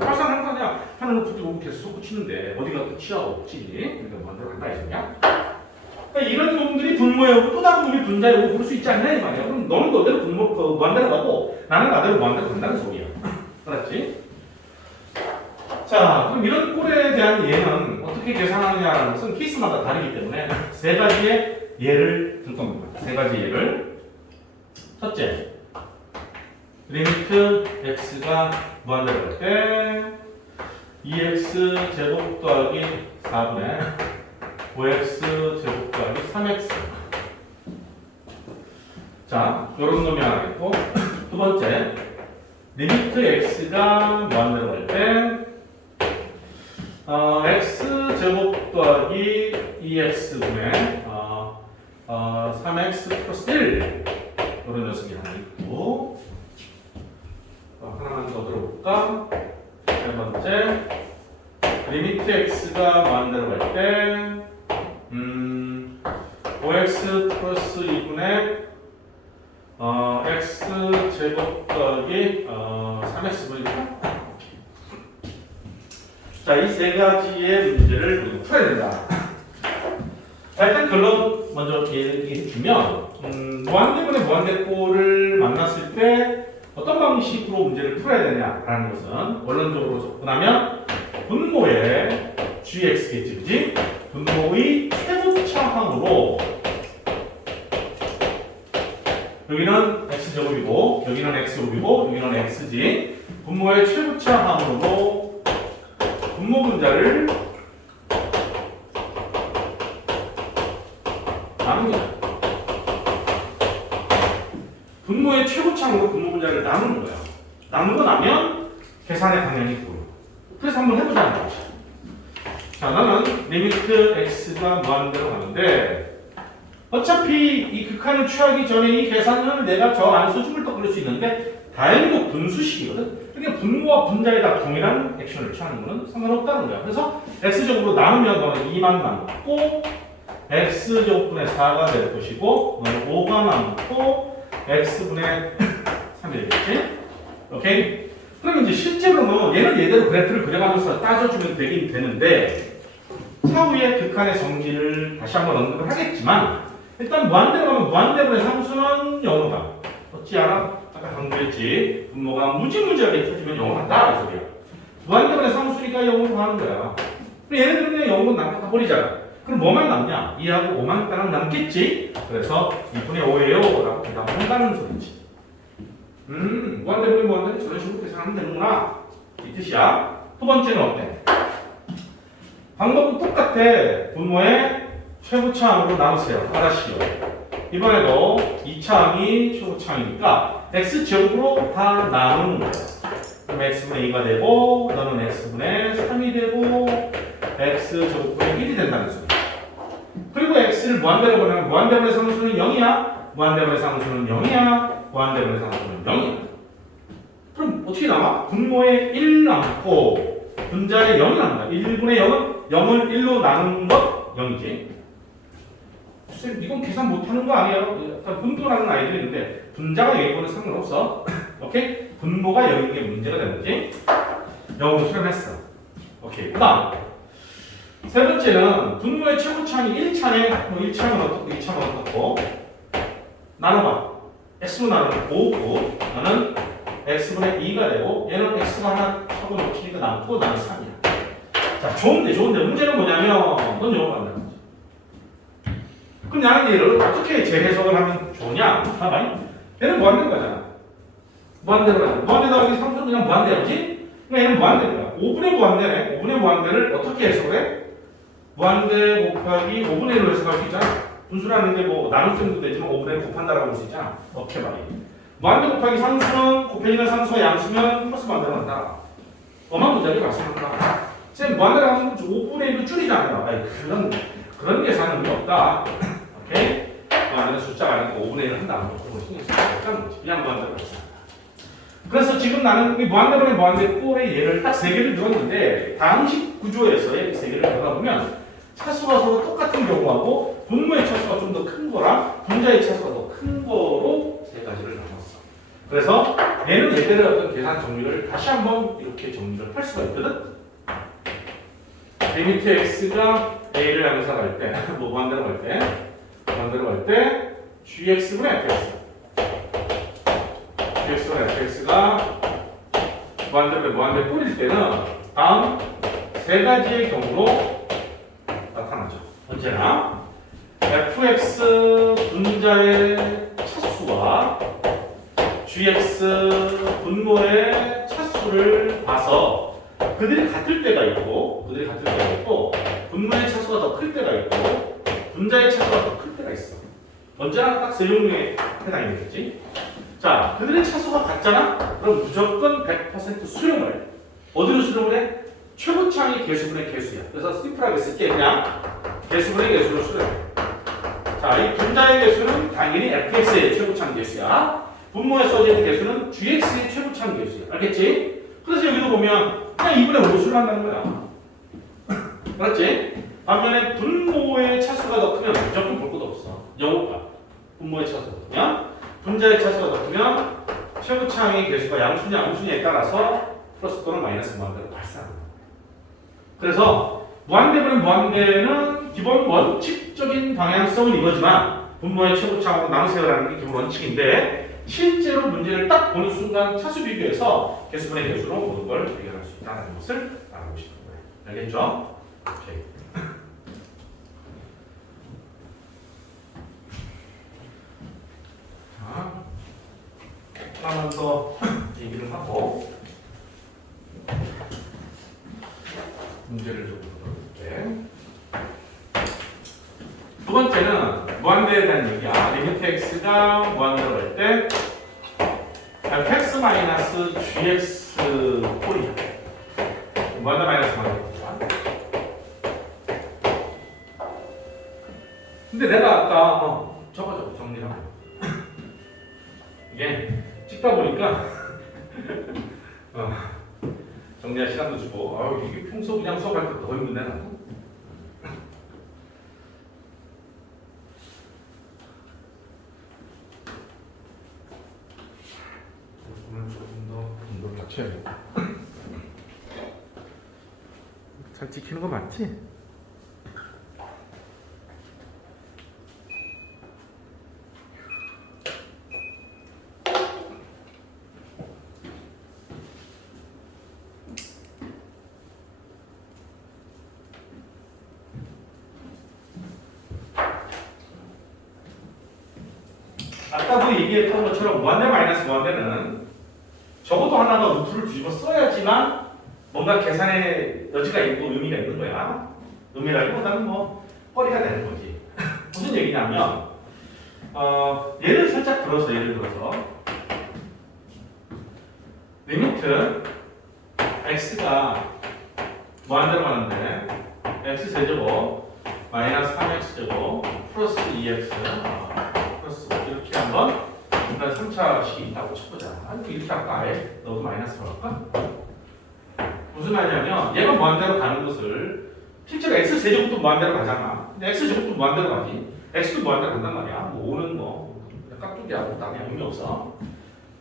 발산한 거 아니야. 하늘을 붙이고 계속 솟구치는데 어디가 끝이야 없지. 그러니까 무한대로 간다 이거냐? 그러니까 이런 놈들이 분모에 오고 또 다른 놈이 분자에 오고 그럴 수 있지 않냐 이 말이야. 그럼 너는 너대로 무한대로 가고 나는 나대로 무한대로 간다는 소리야. 알았지? 자, 그럼 이런 꼴에 대한 예는 어떻게 계산하느냐는 것은 케이스마다 다르기 때문에 세 가지의 예를 들 겁니다. 세 가지 예를. 첫째, 리미트 x가 무한대로 할 때 2x 제곱 더하기 4분의 5x 제곱 더하기 3x. 자, 요런 놈이 하나 있고, 두 번째, 리미트 x가 무한대로 할 때 x 제곱 더하기 2x분의 3x 플러스 1 이런 녀석이 하나 있고, 하나만 더 들어볼까? 세 번째, 리미트 x가 무한대로 할 때 5x 플러스 2분의 x 제곱 더하기 3x분이니까. 자, 이 세 가지의 문제를 우리가 풀어야 된다. 자, 일단 결론 먼저 얘기해 주면, 무한대분의 무한대꼴을 만났을 때 어떤 방식으로 문제를 풀어야 되냐라는 것은 원론적으로 접근하면 분모의 gx겠지, 그지? 분모의 최고차항으로, 여기는 x제곱이고 여기는 x제곱이고 여기는 x지. 분모의 최고차항으로 분모 분자를 나눕니다. 분모의 최고차항으로 분모 분자를 나누는 거야. 나누고 나면 계산의 방향이 보여. 그래서 한번 해보자는 거지. 자, 나는 리미트 x가 무한대로 가는데, 어차피 이 극한을 취하기 전에 이 계산을 내가 저 안에 수직을 떠올릴 수 있는데 다행히도 분수식이거든. 그러니까 분모와 분자에 다 동일한 액션을 취하는 거는 상관없다는 거야. 그래서 x제곱으로 나누면 너는 2만 남고 x제곱분의 4가 될 것이고, 너는 5가 남고 x분의 3이 되겠지? 오케이? 그럼 이제 실제로는 얘는 얘대로 그래프를 그려가면서 따져주면 되긴 되는데, 차후에 극한의 성질을 다시 한번 언급을 하겠지만, 일단 무한대로 가면 무한대분의 상수는 0으로 가. 어찌 알아? 아까 강조했지. 분모가 무지무지하게 커지면 0으로 간다. 이 소리야. 무한대분의 상수니까 0으로 가는 거야. 그럼 얘네들은 0으로 나가버리잖아. 그럼 뭐만 남냐? 2하고 5만 따랑 남겠지? 그래서 2분의 5예요 라고 대답한다는 소리지. 무한대분의 무한대는 저런 식으로 계산하면 되는구나. 이 뜻이야. 두 번째는 어때? 방법은 똑같아. 분모의 최고차항으로 나누세요. 알았시요. 이번에도 2차항이 최고차항이니까 x제곱으로 다 나누는 거야. 그럼 x분의 2가 되고, 너는 x분의 3이 되고, x제곱분의 1이 된다는 소리야. 그리고 x를 무한대로 보내면 무한대분의 상수는 0이야. 무한대분의 상수는 0이야. 무한대분의 상수는 0이야. 그럼 어떻게 남아? 분모에 1 남고 분자에 0이 남는다. 1분의 0은 0을 1로 나눈 것 0이지. 쌤, 이건 계산 못하는 거 아니에요? 분모라는 아이들이 있는데 분자가 0이고는 상관없어. 오케이? 분모가 0인 게 문제가 되는 거지. 0으로 수렴했어. 오케이. 그 다음 세 번째는 분모의 최고차항이 1차에 뭐 1차는 어떻고 2차는 어떻고 나눠봐. x로 나누면 5고 나는 x분의 2가 되고 얘는 x가 하나 하고 놓치니까 남고 나는 3이야. 자, 좋은데 문제는 뭐냐면 넌 요거 만나는 거지. 그럼 나는 얘를 어떻게 재해석을 하면 좋냐? 봐봐. 얘는 무한대로 가잖아. 무한대로 가잖아. 무한대로 가기 상수는 그냥 무한대였지? 그럼 얘는 무한대인 거야. 5분의 무한대네. 5분의 무한대를 어떻게 해석해? 무한대 곱하기 5분의 1로 해석할 수 있잖아. 분수라는 게 뭐 나눗셈도 되지만 5분의 1 곱한다라고 볼 수 있잖아. 어떻게 말이? 무한대 곱하기 상수는 곱해지는 상수와 양수면 플러스 무한대로 간다. 엄한 문제를 발생한다. 쌤 무한대로 가면 5분의 1로 줄이잖아요. 아이, 그런 계산은 의미 없다. 오케이? 무한대는 숫자가 아니고 5분의 1을 한다. 그거 신경 쓰지 없다는 거지. 그냥 무한대로 발생한다. 그래서 지금 나는 이 무한대분의 무한대 꼴의 예를 딱 3개를 들었는데 다항식 구조에서의 3개를 들어가보면 차수가 서로 똑같은 경우하고 분모의 차수가 좀 더 큰 거랑 분자의 차수가 더 큰 거로 3가지를 나눴어. 그래서 얘는 얘들의 어떤 계산 정리를 다시 한번 이렇게 정리를 할 수가 있거든. 리미트 x가 a를 향해서 갈 때, 뭐 무한대로 갈 때 gx분의 fx gx와 fx가 무한대 꼴일 때는 다음 3가지의 경우로 나타나죠. 언제나 fx 분자의 차수와 gx 분모의 차수를 봐서 그들이 같을 때가 있고 분모의 차수가 더 클 때가 있고 분자의 차수가 더 클 때가 있어. 언제나 딱 3종류에 해당이 되겠지. 자, 그들의 차수가 같잖아? 그럼 무조건 100% 수렴을 어디로 수렴을 해? 최고차항이 개수분의 개수야. 그래서 심플하게 쓸게 그냥 개수분의 개수로 수렴해. 자, 이 분자의 개수는 당연히 fx의 최고차항 개수야. 분모에 써지는 개수는 gx의 최고차항 개수야. 알겠지? 그래서 여기도 보면 그냥 2분의 5로 수렴한다는 거야. 그렇지? 반면에 분모의 차수가 더 크면 무조건 볼 것도 없어. 영호가 분모의 차수가 크면 분자의 차수가 더 크면 최고차항의 개수가 양수냐 음수냐에 따라서 플러스 또는 마이너스 무한대로 발생합니다. 그래서 무한대분의 무한대는 기본 원칙적인 방향성은 이거지만 분모의 최고차항으로 나누세요라는 게 기본 원칙인데 실제로 문제를 딱 보는 순간 차수 비교해서 개수분의 개수로 모든 걸 해결할 수 있다는 것을 알고 싶은 거예요. 알겠죠? 오케이. 하나만 더 얘기를 하고 문제를 좀 풀어볼게. 두 번째는 무한대에 대한 얘기야. 리미트 x가 무한대로 갈 때 fx 마이너스 gx 꼴이야. 무한대 마이너스 무한대. 근데 내가 아까 저거 정리하고 이게 찍다 보니까 정리할 시간도 주고 이게 평소 그냥 수업할 때 더 힘든데 나는. 오늘 조금 더 운동을 낮춰야겠다. 잘 찍히는 거 맞지? 아까도 얘기했던 것처럼 무한대 마이너스 무한대는 적어도 하나가 루트를 뒤집어 써야지만 뭔가 계산의 여지가 있고 의미가 있는 거야. 의미라기보다는 뭐 허리가 되는 거지. 무슨 얘기냐면 예를 살짝 들어서 리미트 x가 무한대로 가는데 x 세제곱 마이너스 3x제곱 플러스 2x 플러스 이렇게 한번 일단 3차식이 있다고 쳐보자. 아니 이렇게 할까? 아예 너도 마이너스로 할까? 무슨 말이냐면 얘가 무한대로 가는 것을 실제로 x 세제곱도 무한대로 가잖아. 근데 x 제곱도 무한대로 가지. x도 무한대로 간단 말이야. 뭐 5는 뭐 깍두기야. 뭐 당연히 의미 없어.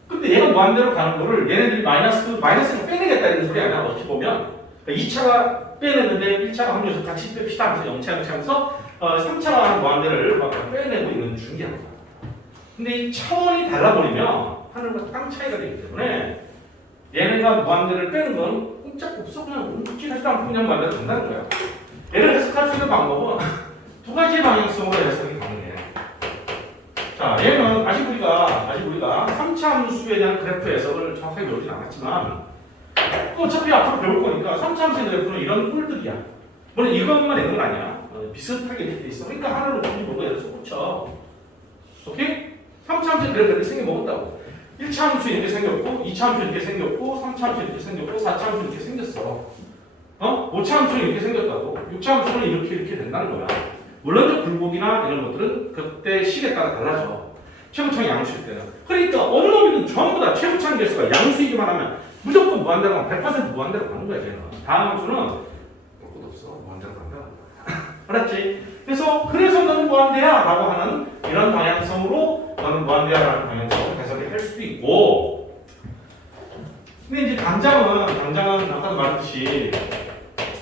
근데 얘가 무한대로 가는 거를 얘네들이 마이너스를 빼내겠다는 소리 아니야. 어떻게 보면 2차가 빼냈는데 1차가 합류해서 같이 뺍시다 하면서 0차 하면서 3차가 무한대를 막 빼내고 있는 중이야. 근데 이 차원이 달라버리면 하늘과 땅 차이가 되기 때문에 얘네가 무한대를 빼는 건 꼼짝없어. 그냥 움직이지도 않고 그냥 무한대로 간다는 거야. 얘를 해석할 수 있는 방법은 두 가지의 방향성으로 해석이 가능해. 자, 얘는 아직 우리가 3차 함수에 대한 그래프 해석을 정확하게 배우진 않았지만 또 어차피 앞으로 배울 거니까 3차 함수의 그래프는 이런 꼴들이야. 물론 이것만 있는 건 아니야. 비슷하게 돼 있어. 그러니까 하나로 보고 예를 들어서 꽂혀. 오케이? 3차 함수의 그래프를 생겨먹었다고. 1차 함수 이렇게 생겼고, 2차 함수 이렇게 생겼고, 3차 함수 이렇게 생겼고, 4차 함수 이렇게 생겼어. 5차 함수는 이렇게 생겼다고. 6차 함수는 이렇게 된다는 거야. 물론 저 굴곡이나 이런 것들은 그때 식에 따라 달라져. 최고차항 양수일 때는. 그러니까 어느 놈이든 전부 다 최고차항 개수가 양수이기만 하면 무조건 무한대로 가면 100% 무한대로 가는 거야, 쟤는. 다음 함수는 볼 것도 없어. 무한대로 간다. 알았지? 그래서 너는 무한대야 라고 하는 이런 방향성으로 너는 무한대야 라는 방향성으로 해석을 할 수도 있고, 근데 이제 당장은 아까도 말했듯이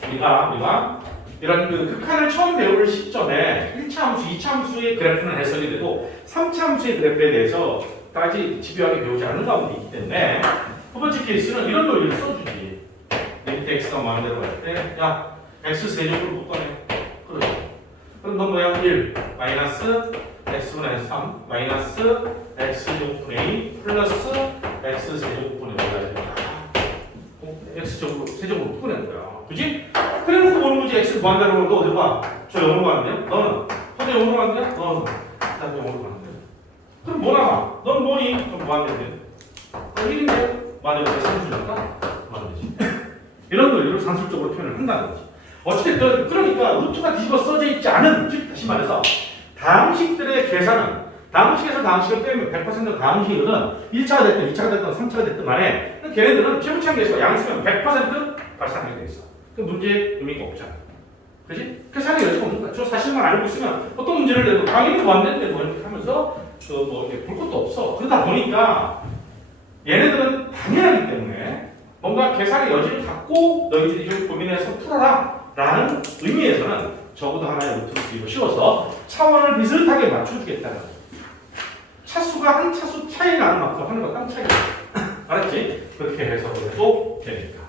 우리가 이런 그 극한을 처음 배울 시점에 1차 함수, 2차 함수의 그래프는 해석이 되고 3차 함수의 그래프에 대해서까지 집요하게 배우지 않은 가운데 있기 때문에 두 번째 케이스는 이런 논리를 써주지. 밑에 x가 무한대로 갈 때, 야, x 세제곱으로 묶어내. 그럼 너 뭐야? 1 마이너스 x분의 3 마이너스 x제곱분의 2 플러스 x 세제곱분의 5가 x 제곱 세제곱으로 묶어내는 거야. 그지? 그래서 보는 거지. x를 무한대로 너 어디 봐? 저 0으로 가는데요? 너는 선에 0으로 가는데요? 너는 일단 0으로 가는데요? 그럼 뭐 나가? 넌 뭐니? 그럼 무한대인데 1인데 무한대로 3주니까 무한대지. 이런 논리를 산술적으로 표현을 한다는 거지. 어쨌든 그러니까 루트가 뒤집어 써져 있지 않은, 즉 다시 말해서 다항식들의 계산은 다항식에서 다항식을 빼면 100% 다항식이거든. 1차가 됐든 2차가 됐든 3차가 됐든 간에 걔네들은 최고차항 개수가 양수면 100% 발생하게 돼 있어. 그 문제에 의미가 없잖아. 그지? 계산의 여지가 없는 거야. 저 사실만 알고 있으면 어떤 문제를 내도 당연히 무한대인데 뭐 이렇게 하면서 뭐 이렇게 볼 것도 없어. 그러다 보니까 얘네들은 당연하기 때문에 뭔가 계산의 여지를 갖고 너희들이 좀 고민해서 풀어라 라는 의미에서는 적어도 하나의 루트를 뒤집어 씌워서 차원을 비슷하게 맞춰주겠다는 거야. 차수가 한 차수 차이 나는 만큼 하는 거 딱 차이야. 알았지? 그렇게 해석을 해도 되니까.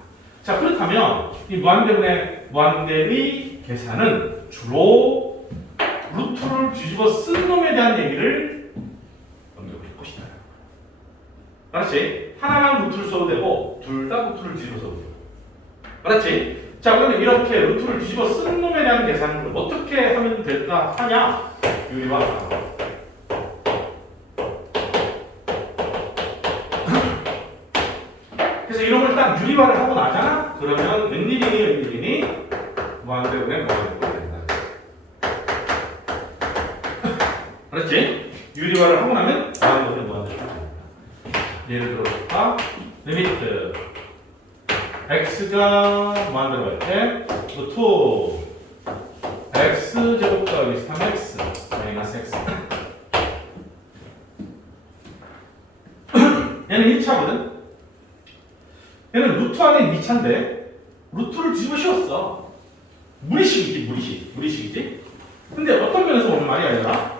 자, 그렇다면 이 무한대의 계산은 주로 루트를 뒤집어 쓴 놈에 대한 얘기를 언급할 것이다. 알았지? 하나만 루트를 써도 되고 둘 다 루트를 뒤집어 써도 되고. 알았지? 자, 그러면 이렇게 루트를 뒤집어 쓴 놈에 대한 계산을 어떻게 하면 될까 하냐? 유리화. 그래서 이런 걸 딱 유리화를 하고 나잖아? 그러면 웬일이니? 무한대분의 무한대분이 된다. 알았지? 유리화를 하고 나면 무한대분의 무한대분이 된다. 예를 들어볼까? 리미트 x가 무한대로 갈 때 루트 x 제곱 더하기 3x 마이너스 x. 얘는 1차거든? 얘는 루트 안에 2차인데 루트를 뒤집어 씌웠어. 무리식이지? 근데 어떤 면에서 보면 말이야, 얘들아.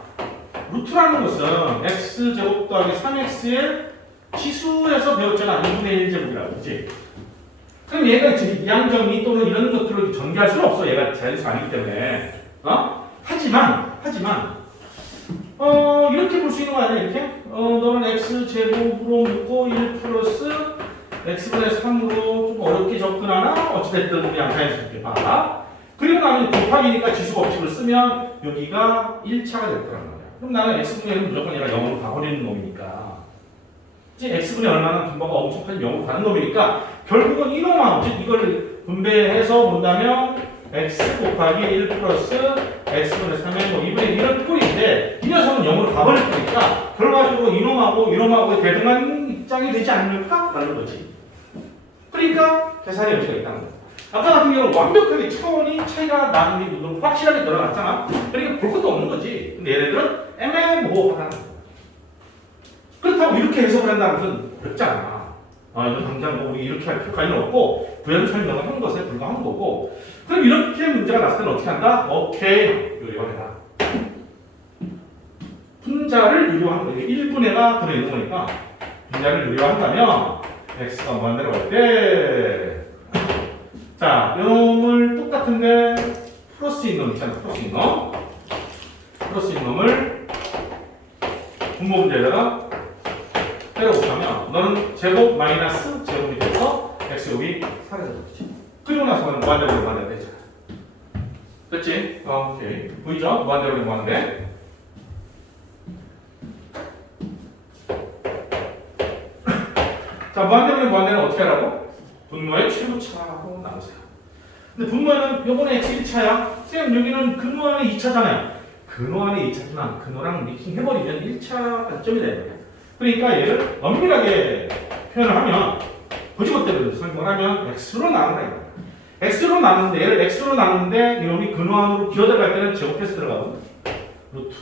루트라는 것은 x 제곱 더하기 3x의 치수에서 배웠잖아. 2분의 1 제곱이라고, 그치? 그럼 얘가 이항정리 또는 이런 것들을 전개할 수는 없어. 얘가 자연수 아니기 때문에. 하지만 이렇게 볼 수 있는 거 아니야, 이렇게? 너는 x 제곱으로 묶고 1 플러스 x분의 3으로 좀 어렵게 접근하나? 어찌됐든 그냥 자연스럽게 봐. 그리고 나면 곱하기니까 지수 법칙을 쓰면 여기가 1차가 될 거란 말이야. 그럼 나는 x분의 1은 무조건 얘가 0으로 가버리는 놈이니까. 이제 x분의 얼마나 분모가 엄청 큰 0으로 가는 놈이니까 결국은 이놈하고, 즉 이걸 분배해서 본다면 x 곱하기 1 플러스 x분의 3의 뭐 2분의 1은 꼴인데 이 녀석은 0으로 가버릴 거니까 결과적으로 이놈하고의 대등한 입장이 되지 않을까? 라는 거지. 그러니까 계산의 여지가 있다는 거야. 아까 같은 경우는 완벽하게 차원이 차이가 나는 게 확실하게 늘어났잖아. 그러니까 볼 것도 없는 거지. 근데 얘네들은 애매모호하다는 거야. 그렇다고 이렇게 해석을 한다는 것은 어렵잖아. 이건 당장 뭐 우리 이렇게 할 필요가 없고 부연 설명을 한 것에 불과한 거고. 그럼 이렇게 문제가 났을 때는 어떻게 한다? 오케이, 유리화해라. 분자를 유리화한 거예요. 1분의가 들어있는 거니까 분자를 유리화한다면 x가 무한대로 갈 때, 자, 이놈을 똑같은데 플러스인 놈 있잖아. 플러스인 놈을 분모 문제에다가 때려 곱하면 너는 제곱 마이너스 제곱이 돼서 x제곱이 사라져버리지. 그리고 나서는 무한대로 무한대 되잖아. 됐지? 오케이. 보이죠? 무한대로 무한대. 자, 무한대로 무한대는 어떻게 하라고? 분모의 최고차로 나누세요. 근데 분모에는 요번에 x 1차야. 쌤 여기는 근호 안에 2차잖아요. 근호 안에 2차지만 근호랑 미팅 해버리면 1차 단점이 되는 거예요. 그러니까 얘를 엄밀하게 표현을 하면 고지것대로 설명을 하면 x로 나눈다 이거야. x로 나누는데 얘를 x로 나누는데 이놈이 근호 안으로 기어들어갈 때는 제곱해서 들어가거든. 루트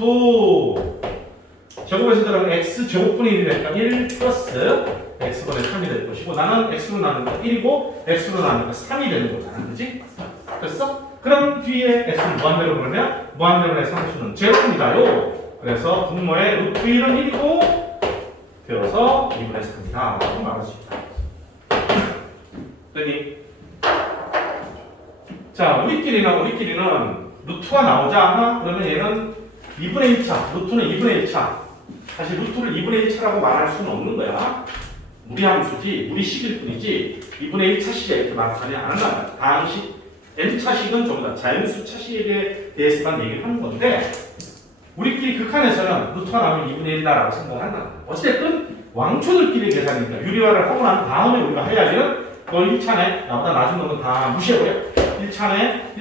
제곱해서 들어가면 x 제곱분의 1이 되니까 1 플러스 x분의 3이 될 것이고 나는 x로 나누니까 1이고 x로 나누니까 3이 되는 거잖아. 그치? 됐어? 그럼 뒤에 x는 무한대로 그러면 무한대로의 상수는 제로입니다요. 그래서 분모의 루트 1은 1이고 되어서 2분의 3이다 라고 말할 수 있다. 됐니? 자, 우리끼리는 루트가 나오지 않아? 그러면 얘는 2분의 1차, 루트는 2분의 1차. 사실 루트를 2분의 1차라고 말할 수는 없는 거야. 무리함수지, 무리식일 뿐이지 2분의 1차식이야 이렇게 말하지 않아. 다항식, n차식은 전부 다 자연수 차식에 대해서만 얘기를 하는 건데 우리끼리 극한에서는 루트가 나오면 2분의 1이다라고 생각을 한다. 어쨌든 왕초들끼리 계산이니까 유리화를 하고 난 다음에 우리가 해야 할 일은 너 1차네, 나보다 낮은 놈은 다 무시해버려. 1차분의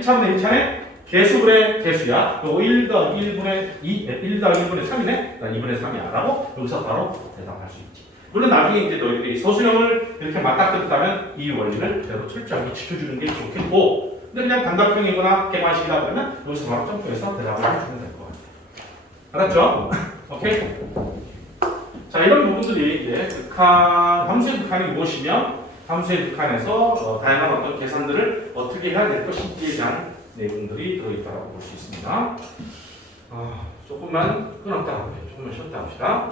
1차네 개수분의 개수야. 그리고 1 더하기 1분의 2, 1 더하기 1분의 3이네. 2분의 3이야 라고 여기서 바로 대답할 수 있지. 물론 나중에 이제 너희들이 소수령을 이렇게 맞닥뜨렸다면 이 원리를 그대로 철저하게 지켜주는 게 좋겠고, 근데 그냥 단답형이거나 개관식이다 그러면 여기서 바로 점프해서 대답을 해주면 될 것 같아요. 알았죠? 오케이? 자, 이런 부분들이 이제 극한, 함수의 극한이 무엇이며 함수의 극한에서 다양한 어떤 계산들을 어떻게 해야 될 것인지에 대한 내용들이 들어있다고 볼 수 있습니다. 조금만 끊었다, 조금만 쉬었다 합시다.